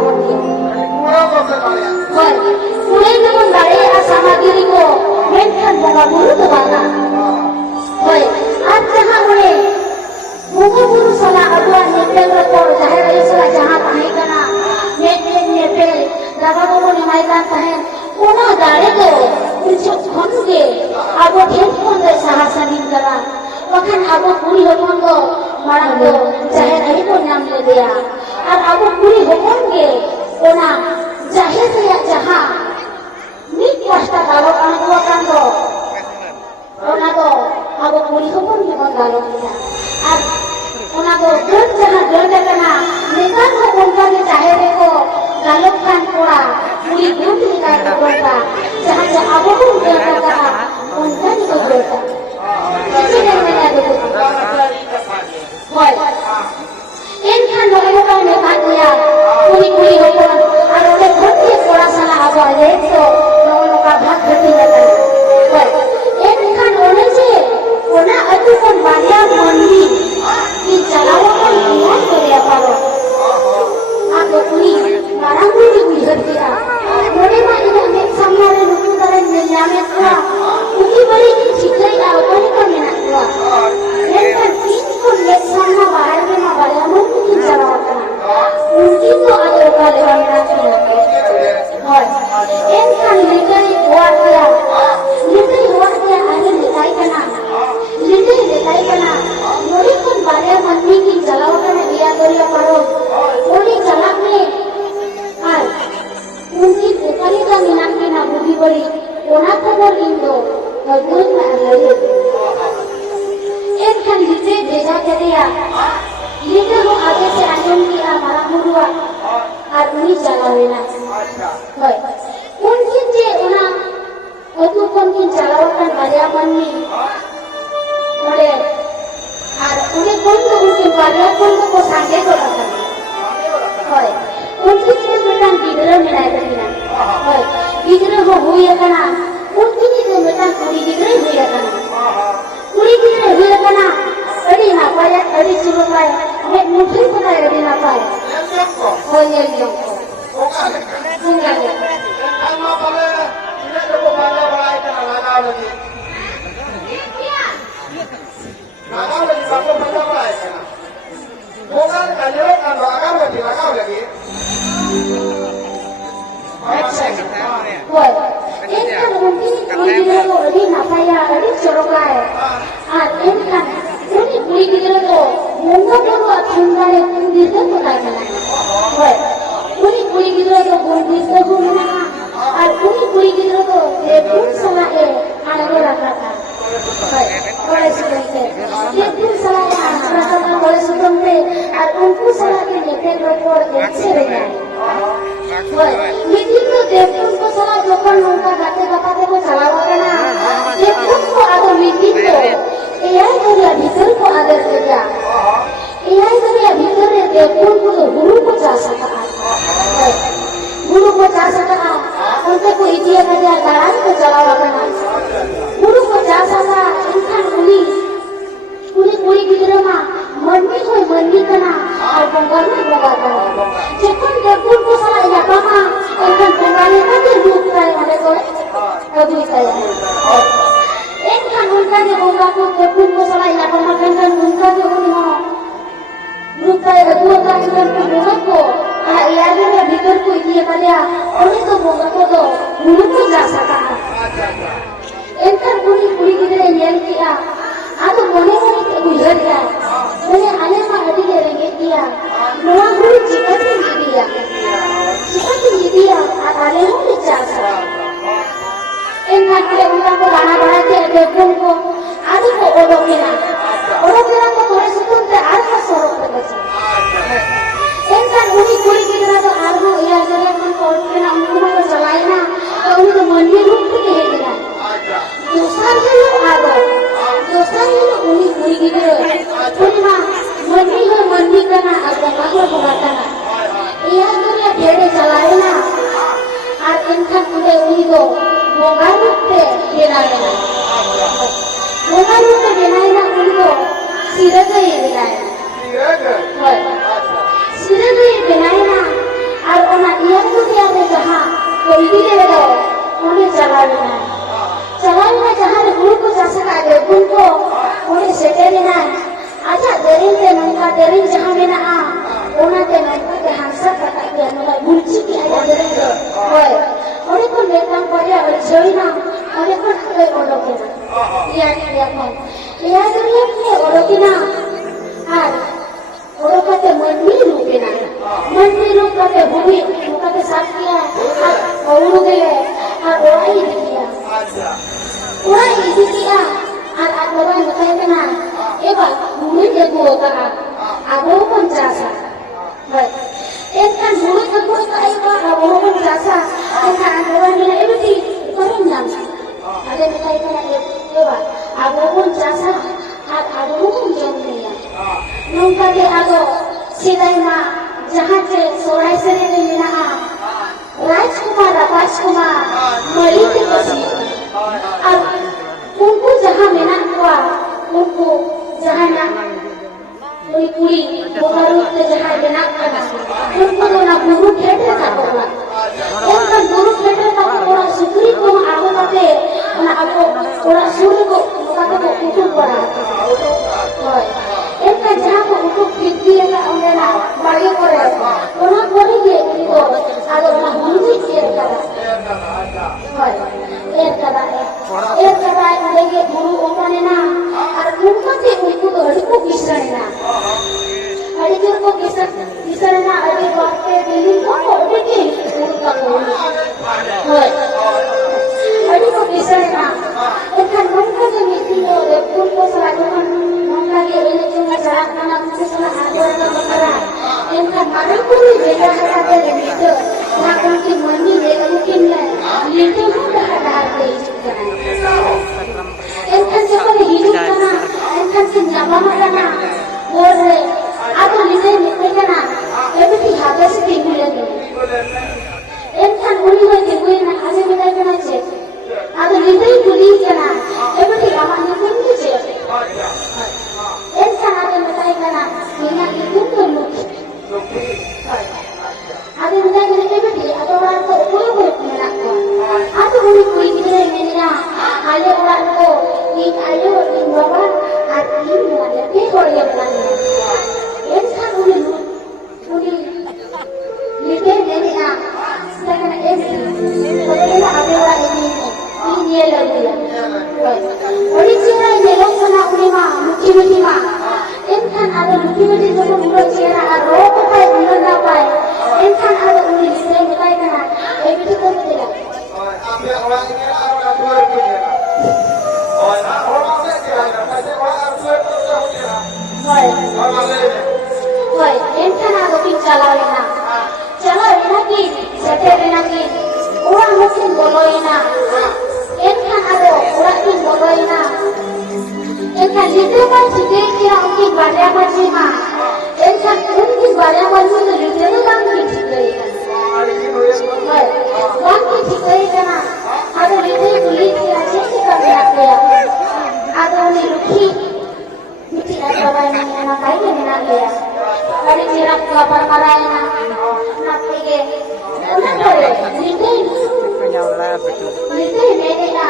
मन पूरे के मन डालेगा सामग्री को मेंटन बोंगा गुरु तो बांगा आज जहाँ उन्हें मुझे गुरु सला अगुआ नेपेल रखो जाहिर है सला जहाँ कहीं करना नेपेल लगा को निमाई का कहें उन्हें दारे को कुछ खन के अब वो खेत कौन दे साहसा दिन करा वहाँ अब वो पूरी होकन को मारा को जाहिर है को नाम ले दिया और अब वो पूरी होकन के उन्हें जाहिर है जहाँ नीक कष्ट कारो अनुभव कर दो उन्हें तो अब पूरी होकर भी बंगालो किया अब उन्हें तो घर जहाँ घर देखना निकाल हो उनका भी चाहे देखो गालों खान पूरा पूरी घर निकाल कर बोलता जहाँ जहाँ अब वो घर देखना उनका भी तो बोलता किसी ने मैंने देखो बोल इन खान लोगों का निकाल दिया पूरी पूरी होकर और उन्हें घर के पूरा साला अब आए तो लोगों का भाग घटी जाता है बोल ओना अति को बाया मंदी की चलावा को नियम करे पारो आगे पूरी बारांगु की गुजर गया मोरे में इन्हें सामने रुकू करे निलामे का उनकी बड़ी की चिकई आवनी का मिना हुआ लेकिन तीन को लेट सामने बाहर में ना बाया मुंह की चलावा करना उनकी तो आगे का लेवा मिना किया और इन Khan Ini lo ada si anjing dia marah murua, aruni jalawena. Hoi, mungkin je orang itu mungkin jalawakan karyawan ni, boleh. Aruni pun tu mungkin karyawan pun tu kau sange kau lakukan. Hoi, mungkin itu macam bidara menai terkena. Hoi, bidara huya kana, mungkin itu macam kuri bidara huya kana. Kuri bidara huya kana. Adi napai, adi surupai, adi mungkin pun adi napai. Oh ya jongko. Bunga le. Amma pale, ini tu bangga balai kena lagau lagi. Lagau lagi, bapak bangga balai kena. Bunga le kan jauh kan lagau lagi. Woi, ini kan mungkin kuri bidara adi napai, adi surupai. Ini kan. Ini kuri bidara tu, mungkin baru akhirnya kundir tu tak kena. Hoi, ini kuri bidara tu kundir tu mana? Ini kuri bidara tu, pun salah anak rakata. Hoi, boleh sudah pun salah anak rakata boleh sudah unku salah lepas report cerita. Hoi, ini tu pun salah jokon nungka kate kate ko salah kena. Pun ko ada meeting tu. Ia dari abisar ko ada kerja. Ia dari abisar dia pun guru ko jasa kan. Guru ko jasa kan. Untuk ko idia kerja jalan ko jalawakan. Guru ko jasa kan. Insan kuri kita mah mandi kana. Bongkar kana. Cepat dia pun ko salah ya kama. Insan bongkar itu dia duduk saya ada ko. Kadu saya. Kan unta je bunga ko kepun ko salah ya pemakan kan unta je bunga grup saya dua kali kan bunga ko iya je bhitor ko iye kaliya oni to bunga ko to guru ko ja saka entar kuri gidre yel kiya adu mone ke bujhar ya mane ale ma adi le renge kiya noa guru chikati diya ale ho ja saka enggak ada orang ko lana bana ke dekun ko adu ko orokina ko tore sutun te arha sorok te bacha enkan uni kuri kita to arho ya jara kan ko kena umma ko chalaina to uni to mandi rup ke hegina dosar helo uni kuri kita uni ma mandi kana agama ko bogana iya dunia dhede chalaina ar enkan ude uni do Mongarupe benaina undo siragai benaina siragai benaina ar ona iya tu dia de jaha koi dire do one chalana jaha guru ko jasa ka de bunko one seterina aja derin jaha mena ona te nangka ke hansa kata ke nola bulchi ki aja derin do hoy Oleh pun datang pada Joina, oleh pun ada orokina. Iya kan. Iya dunia punya orokina. Orok kata mandiru kena. Mandiru kata bumi, kata sakya. Kaulu gele, orai dia. Orai dia. Orang berkata kena. Eba bumi dia buka. Abu pun jasa. Baik. Enkan mulut aku tak iba, abu pun jasa. Enkan orang ni itu di korang ada mereka itu apa? Abu pun jasa, abu pun jomnya. Nungka dia abu sidai ma jahat je sorai seri ni na. Rajkumar, Malik basi. Unku jahat menak kuat, unku jahat nak. Puri baru terjadi benak kana. Untuk orang guru kheder tak pernah. Orang guru kheder tak pernah sukri ko aku kate. Aku orang suri ko kata ko ukur pernah. Enkan jahat ko ukur fitri la ondena bayu kore. Orang kore ye itu ada orang guru kheder kana. Erkada lagi guru orang na. Arun kate ukur tu hari ko bisa na. Hari ko bisa na hari waktu dulu ko begini ukur ko. Hari ko bisa na. Ikan mungkin ni tino repun ko selalu kan mungkin ini cuma jalan mana mungkin salah ada Enkan marang kuri bela hada lito. Nakon ki mani de mungkin lito muda hada itu kan. Enkan jokon hidup kana, enkan ki nyamama kana. Bore, aku lito nikme kana. Ebeti hada se tinggulan. Enkan uni hoy tingguin ane bedai kana che. Ado lito guli kana. Ebeti amanya kunni che. Enkan ade bedai kana. Ina itu dulu. Ada muda jadi kebeti, ada orang tu boleh menak ko. Ada orang kui kita menira, ada orang tu ni ayo ni bapa, ada ni ada ni orang yang berani. Enkan uli lite menira, sekarang ini, kalau ada orang ini lagi. Orang cina ini orang sana uli mah, mungkin mah. Enkan ada mungkin itu orang cina ada apa pai, bukan apa. Enkan ada uli saya mulai kana, itu tu betul. Ambil orang ini orang dua punya. Orang ni kira macam orang dua punya. Orang ni. Woi, enkan ada pun calawena. Calawena ki, seterena ki. Orang mungkin boloina. Enkan ada orang pun boloina. Enkan itu pun sudah kira mungkin banyak macam mana. Enkan mungkin banyak macam tu itu kan kita. One thing is kana, ada lite kulit kira cekik kerja dia. Ada ni lukhi, mesti ada orang yang nak kaya dengan dia. Ada jirak lapar marahnya, nak pergi. Mana boleh? Lite media,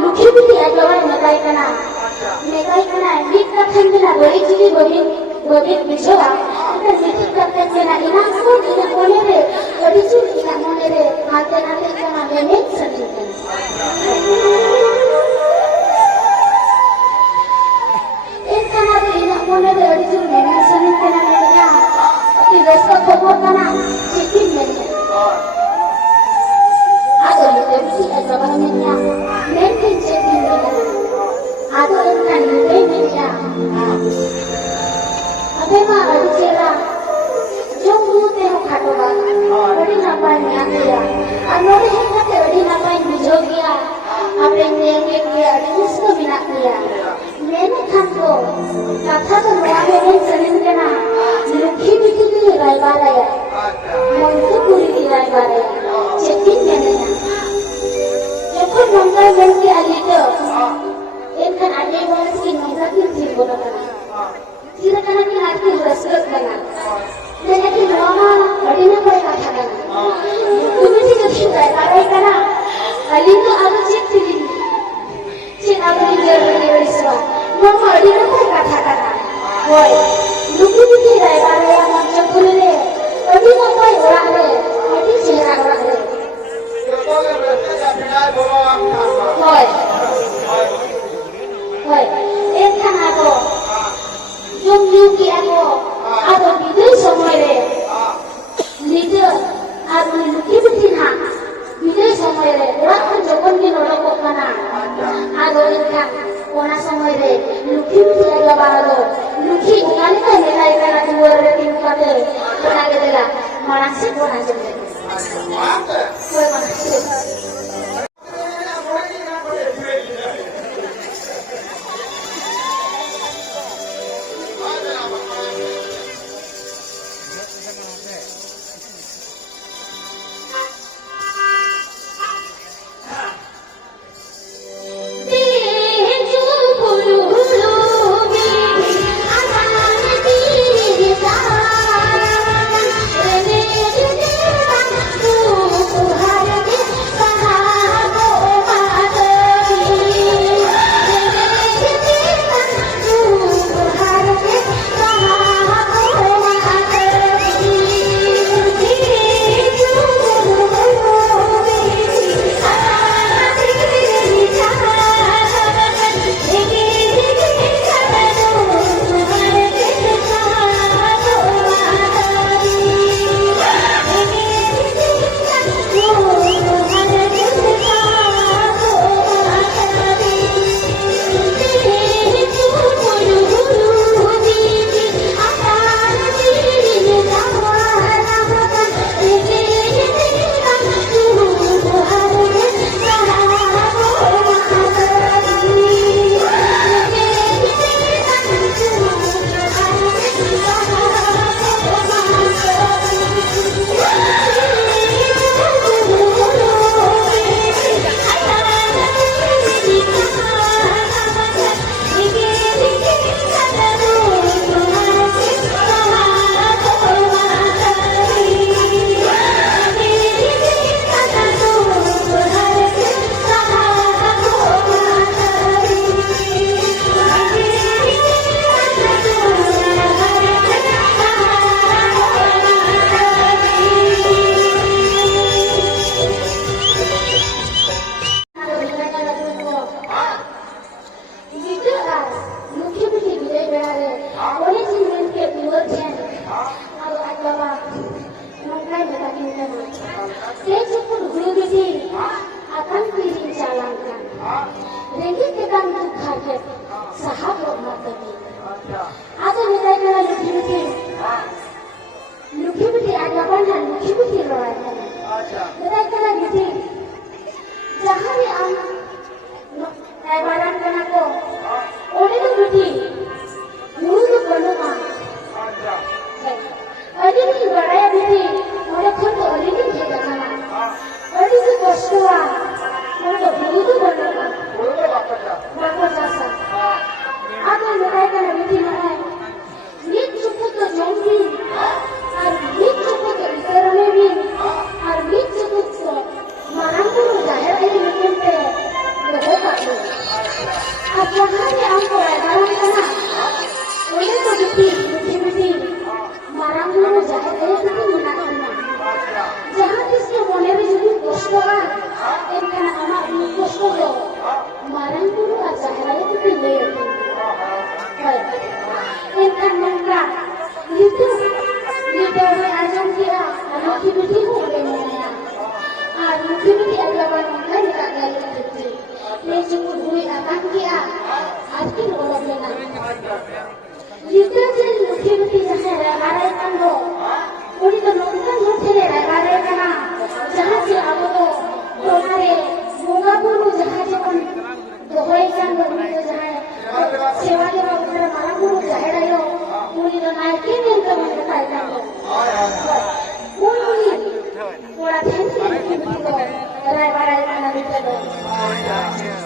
lukhi mesti ada orang yang kaya kana. Megai kana, kita tenggelam beri jadi beri bicara. Kita jadi kita cina ina pun ina monere, beri jadi ina monere, nanti kana lemet sendiri. Enkan ada ina monere, beri jadi lemet sendiri kana mereka. Tapi besok kau kana cikin mereka. Ada lebih ada banyaknya, mungkin cikin mereka. Ada enkan lebih mereka. Memang ada cerah, jauh teh kado bang, beri nampai niaga, anore hingga teh beri nampai bijogia, apa yang dia justru minat dia. Mene kanto, kata tu orang yang sering kena, lukhi biti tu rai baraya, mungkin kuri rai baraya, cekin mene. Jepun mangga mene alito, enkan ada orang sih mangga kiri bodoh kana. Kira kana ni hati berasal kana. Dan yang lama, ada nak kau katakan. Kami sih kerja, ada kana. Kali tu aku cek sini, cek aku ni jadi beriswa. Mama ada nak kau katakan. Woi, lupa ni ada yang macam tu le. Kami nak kau orang le, kami cerah orang le. Woi, enkan aku. Yung yuki ako, ako bidoy somere, leader, ako luki bitin ha, bidoy somere, orang kan jokon ni nolok kana, ako ikan, wana somere, luki bitin ada baro, luki ngani kan nilai kana dua rating kade, kana gedela, manasik wana jemde. Kau manasik. Sahara tadi. अच्छा Ada kita kena luki-luki. Luki-luki ada kan luki-luki orang kan. अच्छा Kita kena luki. Jangan am barang kena ko. Oleh tu luki. Mulu tu benda mah. अच्छा Ada ni baraya luki. Oleh kau tu oleh tu dia kena. Oleh tu kostua. Oleh mulu tu benda mah. बोलो तो वापस जा Bagus jasa. Ada kita kena luki mana? Ni cukup tu jombi. और बीच चुके तो इधर में भी और बीच चुके तो महापुर जाहिर है लेकिन पे वो काटो अब यहाँ से हमको ऐलान करना उन्हें तो बिटी महापुर जाहिर है लेकिन मना करना जहाँ जिसके मोने में जो कष्ट है इनका हमारा कष्ट हो महापुर जाहिर है लेकिन ले इनका नंगा Itu ajam dia, luki-luki boleh mana? Luki-luki ada orang kan tak ada luki. Dia cukup duit akan dia, arti orang mana? Jika je luki-luki jahat ragai kan lo, uli tu nonton nonton ragai kan na, jahat je abu tu, tomare bunga bulu jahat je pun dohai kan lo itu jahat. Sewa je orang orang malam bulu jahat ayo, uli tu naik ni tu mana tak ada. Uli, orang tinggi itu ragai kan ada itu.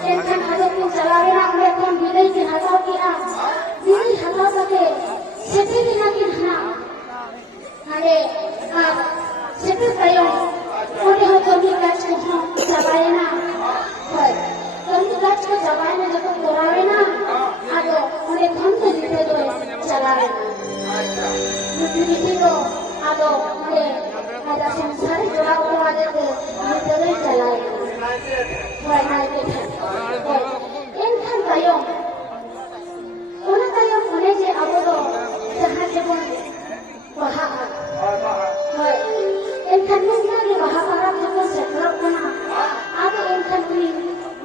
Ikan ada pun selalu nak mereka bidai ke hasil kita, bidai hasil sahaja. Setiap lagi na, ada setiap kaya, orang itu kami gas kita cabai na, kami gas kita cabai na jika korai na, ada orang kami itu itu cabai na. Itu ada orang ada sensor jual orang ada itu itu cabai. Ikan kayong, orang kayong mana je aburo jahat je pun bahag. Ikan mana ni bahag orang je pun sekarang mana? Ada ikan ni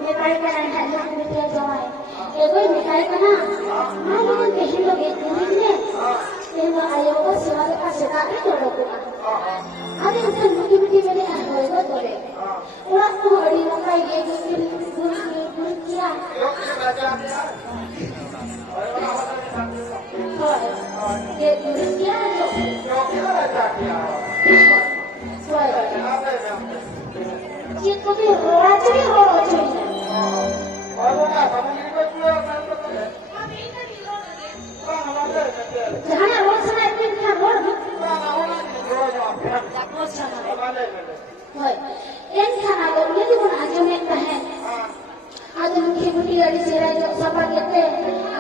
mekai kan hanya mekai jawai. Ego mekai kana, mana kan kehin loge ini ni? Ego ayo ko siapa kasih itu logo. Ada ikan mungkin mere ayo itu boleh. Orang tu hari nak ye guru kia. Ye guru kia jo. Ye ko bhi rola chhi rola chhi. Jahan rola sana itu dia rola. Ikan ada ni tu pun aja mereka है ada mungkin budi ada serai jauh siapa kita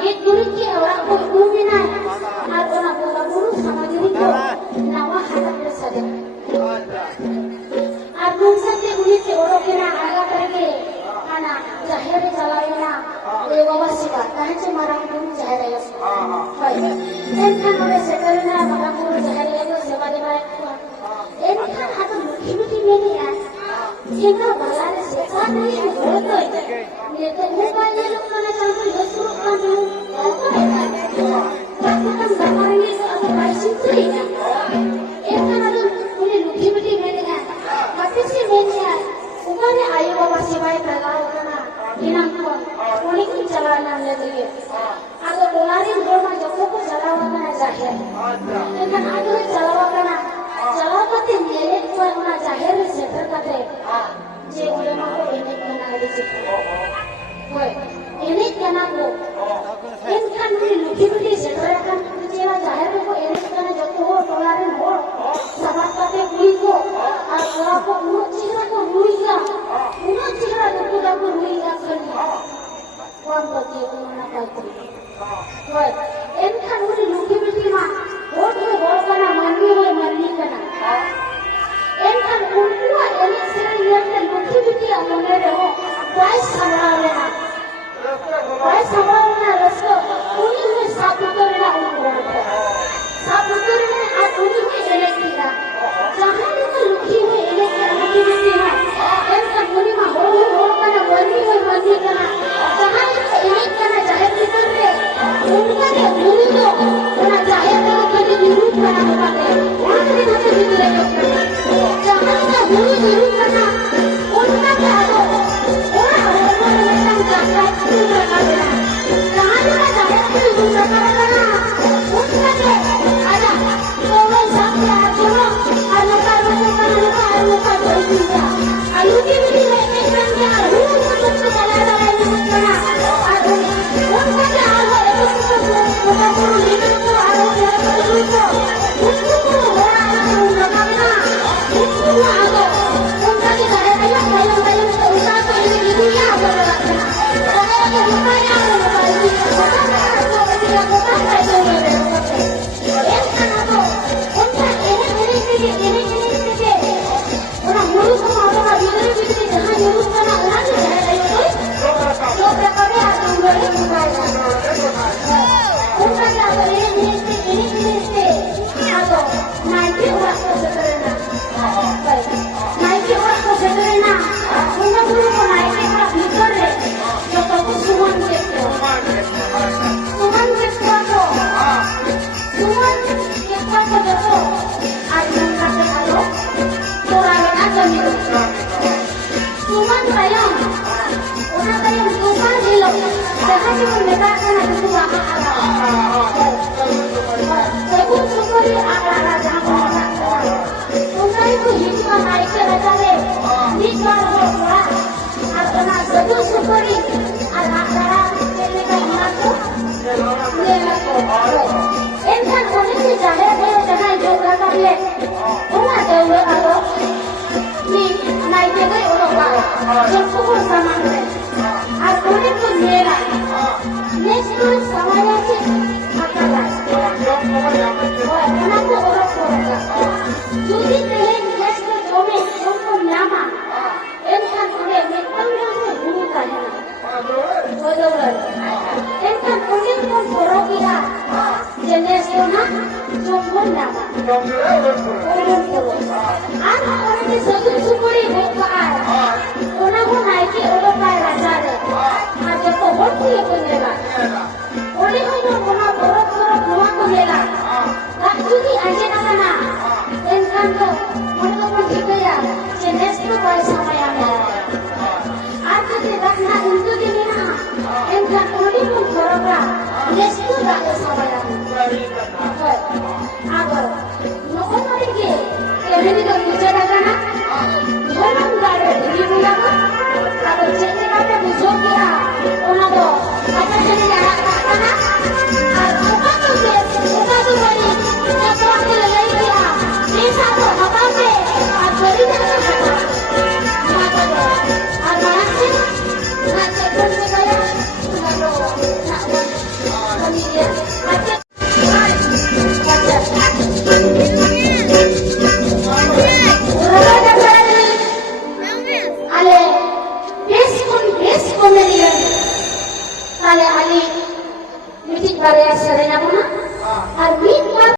ये गुरु की orang को गुरु ना ada orang bola guru sama diri ko nawa hadat saja और दूसरे से गुरु के औरों के ना आगा करके आना जाहिर चलाए ना ये बाबा सिवा कहाँ से मारा गुरु जाहिर है भाई इनका नोरे से करना मारा गुरु जाहिर है तो सेवा देवाए इनका हाथ मुट्ठी में नहीं है इनका बालार से साथ नहीं है तो ये तो मोबाइल ले लो ना चलते दसों का दो बाकी काम करने तो अब पैसे नहीं है इनका ना तो पूरे मुट्ठी में नहीं है बाकी से नहीं है ऊपर ने आयु बाबा सिवाय प्रकार करना इनाम को उन्हीं को चलाना ले दिए अगर डॉलर में जो को चलाना है जाहिर लेकिन आगे चलाना चलाते मेरे को ना जाहिर से करते जे उलमा को इन्हें बना दीजिए वो इन्हें करना को इनका नूरी लुकी से करना जेला जाहिर को इन्हें करना जो को डॉलर में हो समाजते हुई को और पूरा को हुई का पूरा को हुई का करना कौन बच्चे को ना करते वो इनका नूरी लुकी मां वो करना मानवी करना इनका उल्टा इन्हें सिर्फ ये लुकी अमने रहो प्राइस संभालना रस्तो उन्हीं में साथ उतरना उनको साथ उतरने आप उन्हीं में इन्हें किया जहाँ तो लुकी हुई इन्हें क्या लुकी है इनका मुनी में हो करना वही करना जहाँ इन्हें करना जाहिर नहीं कर रहे Jangan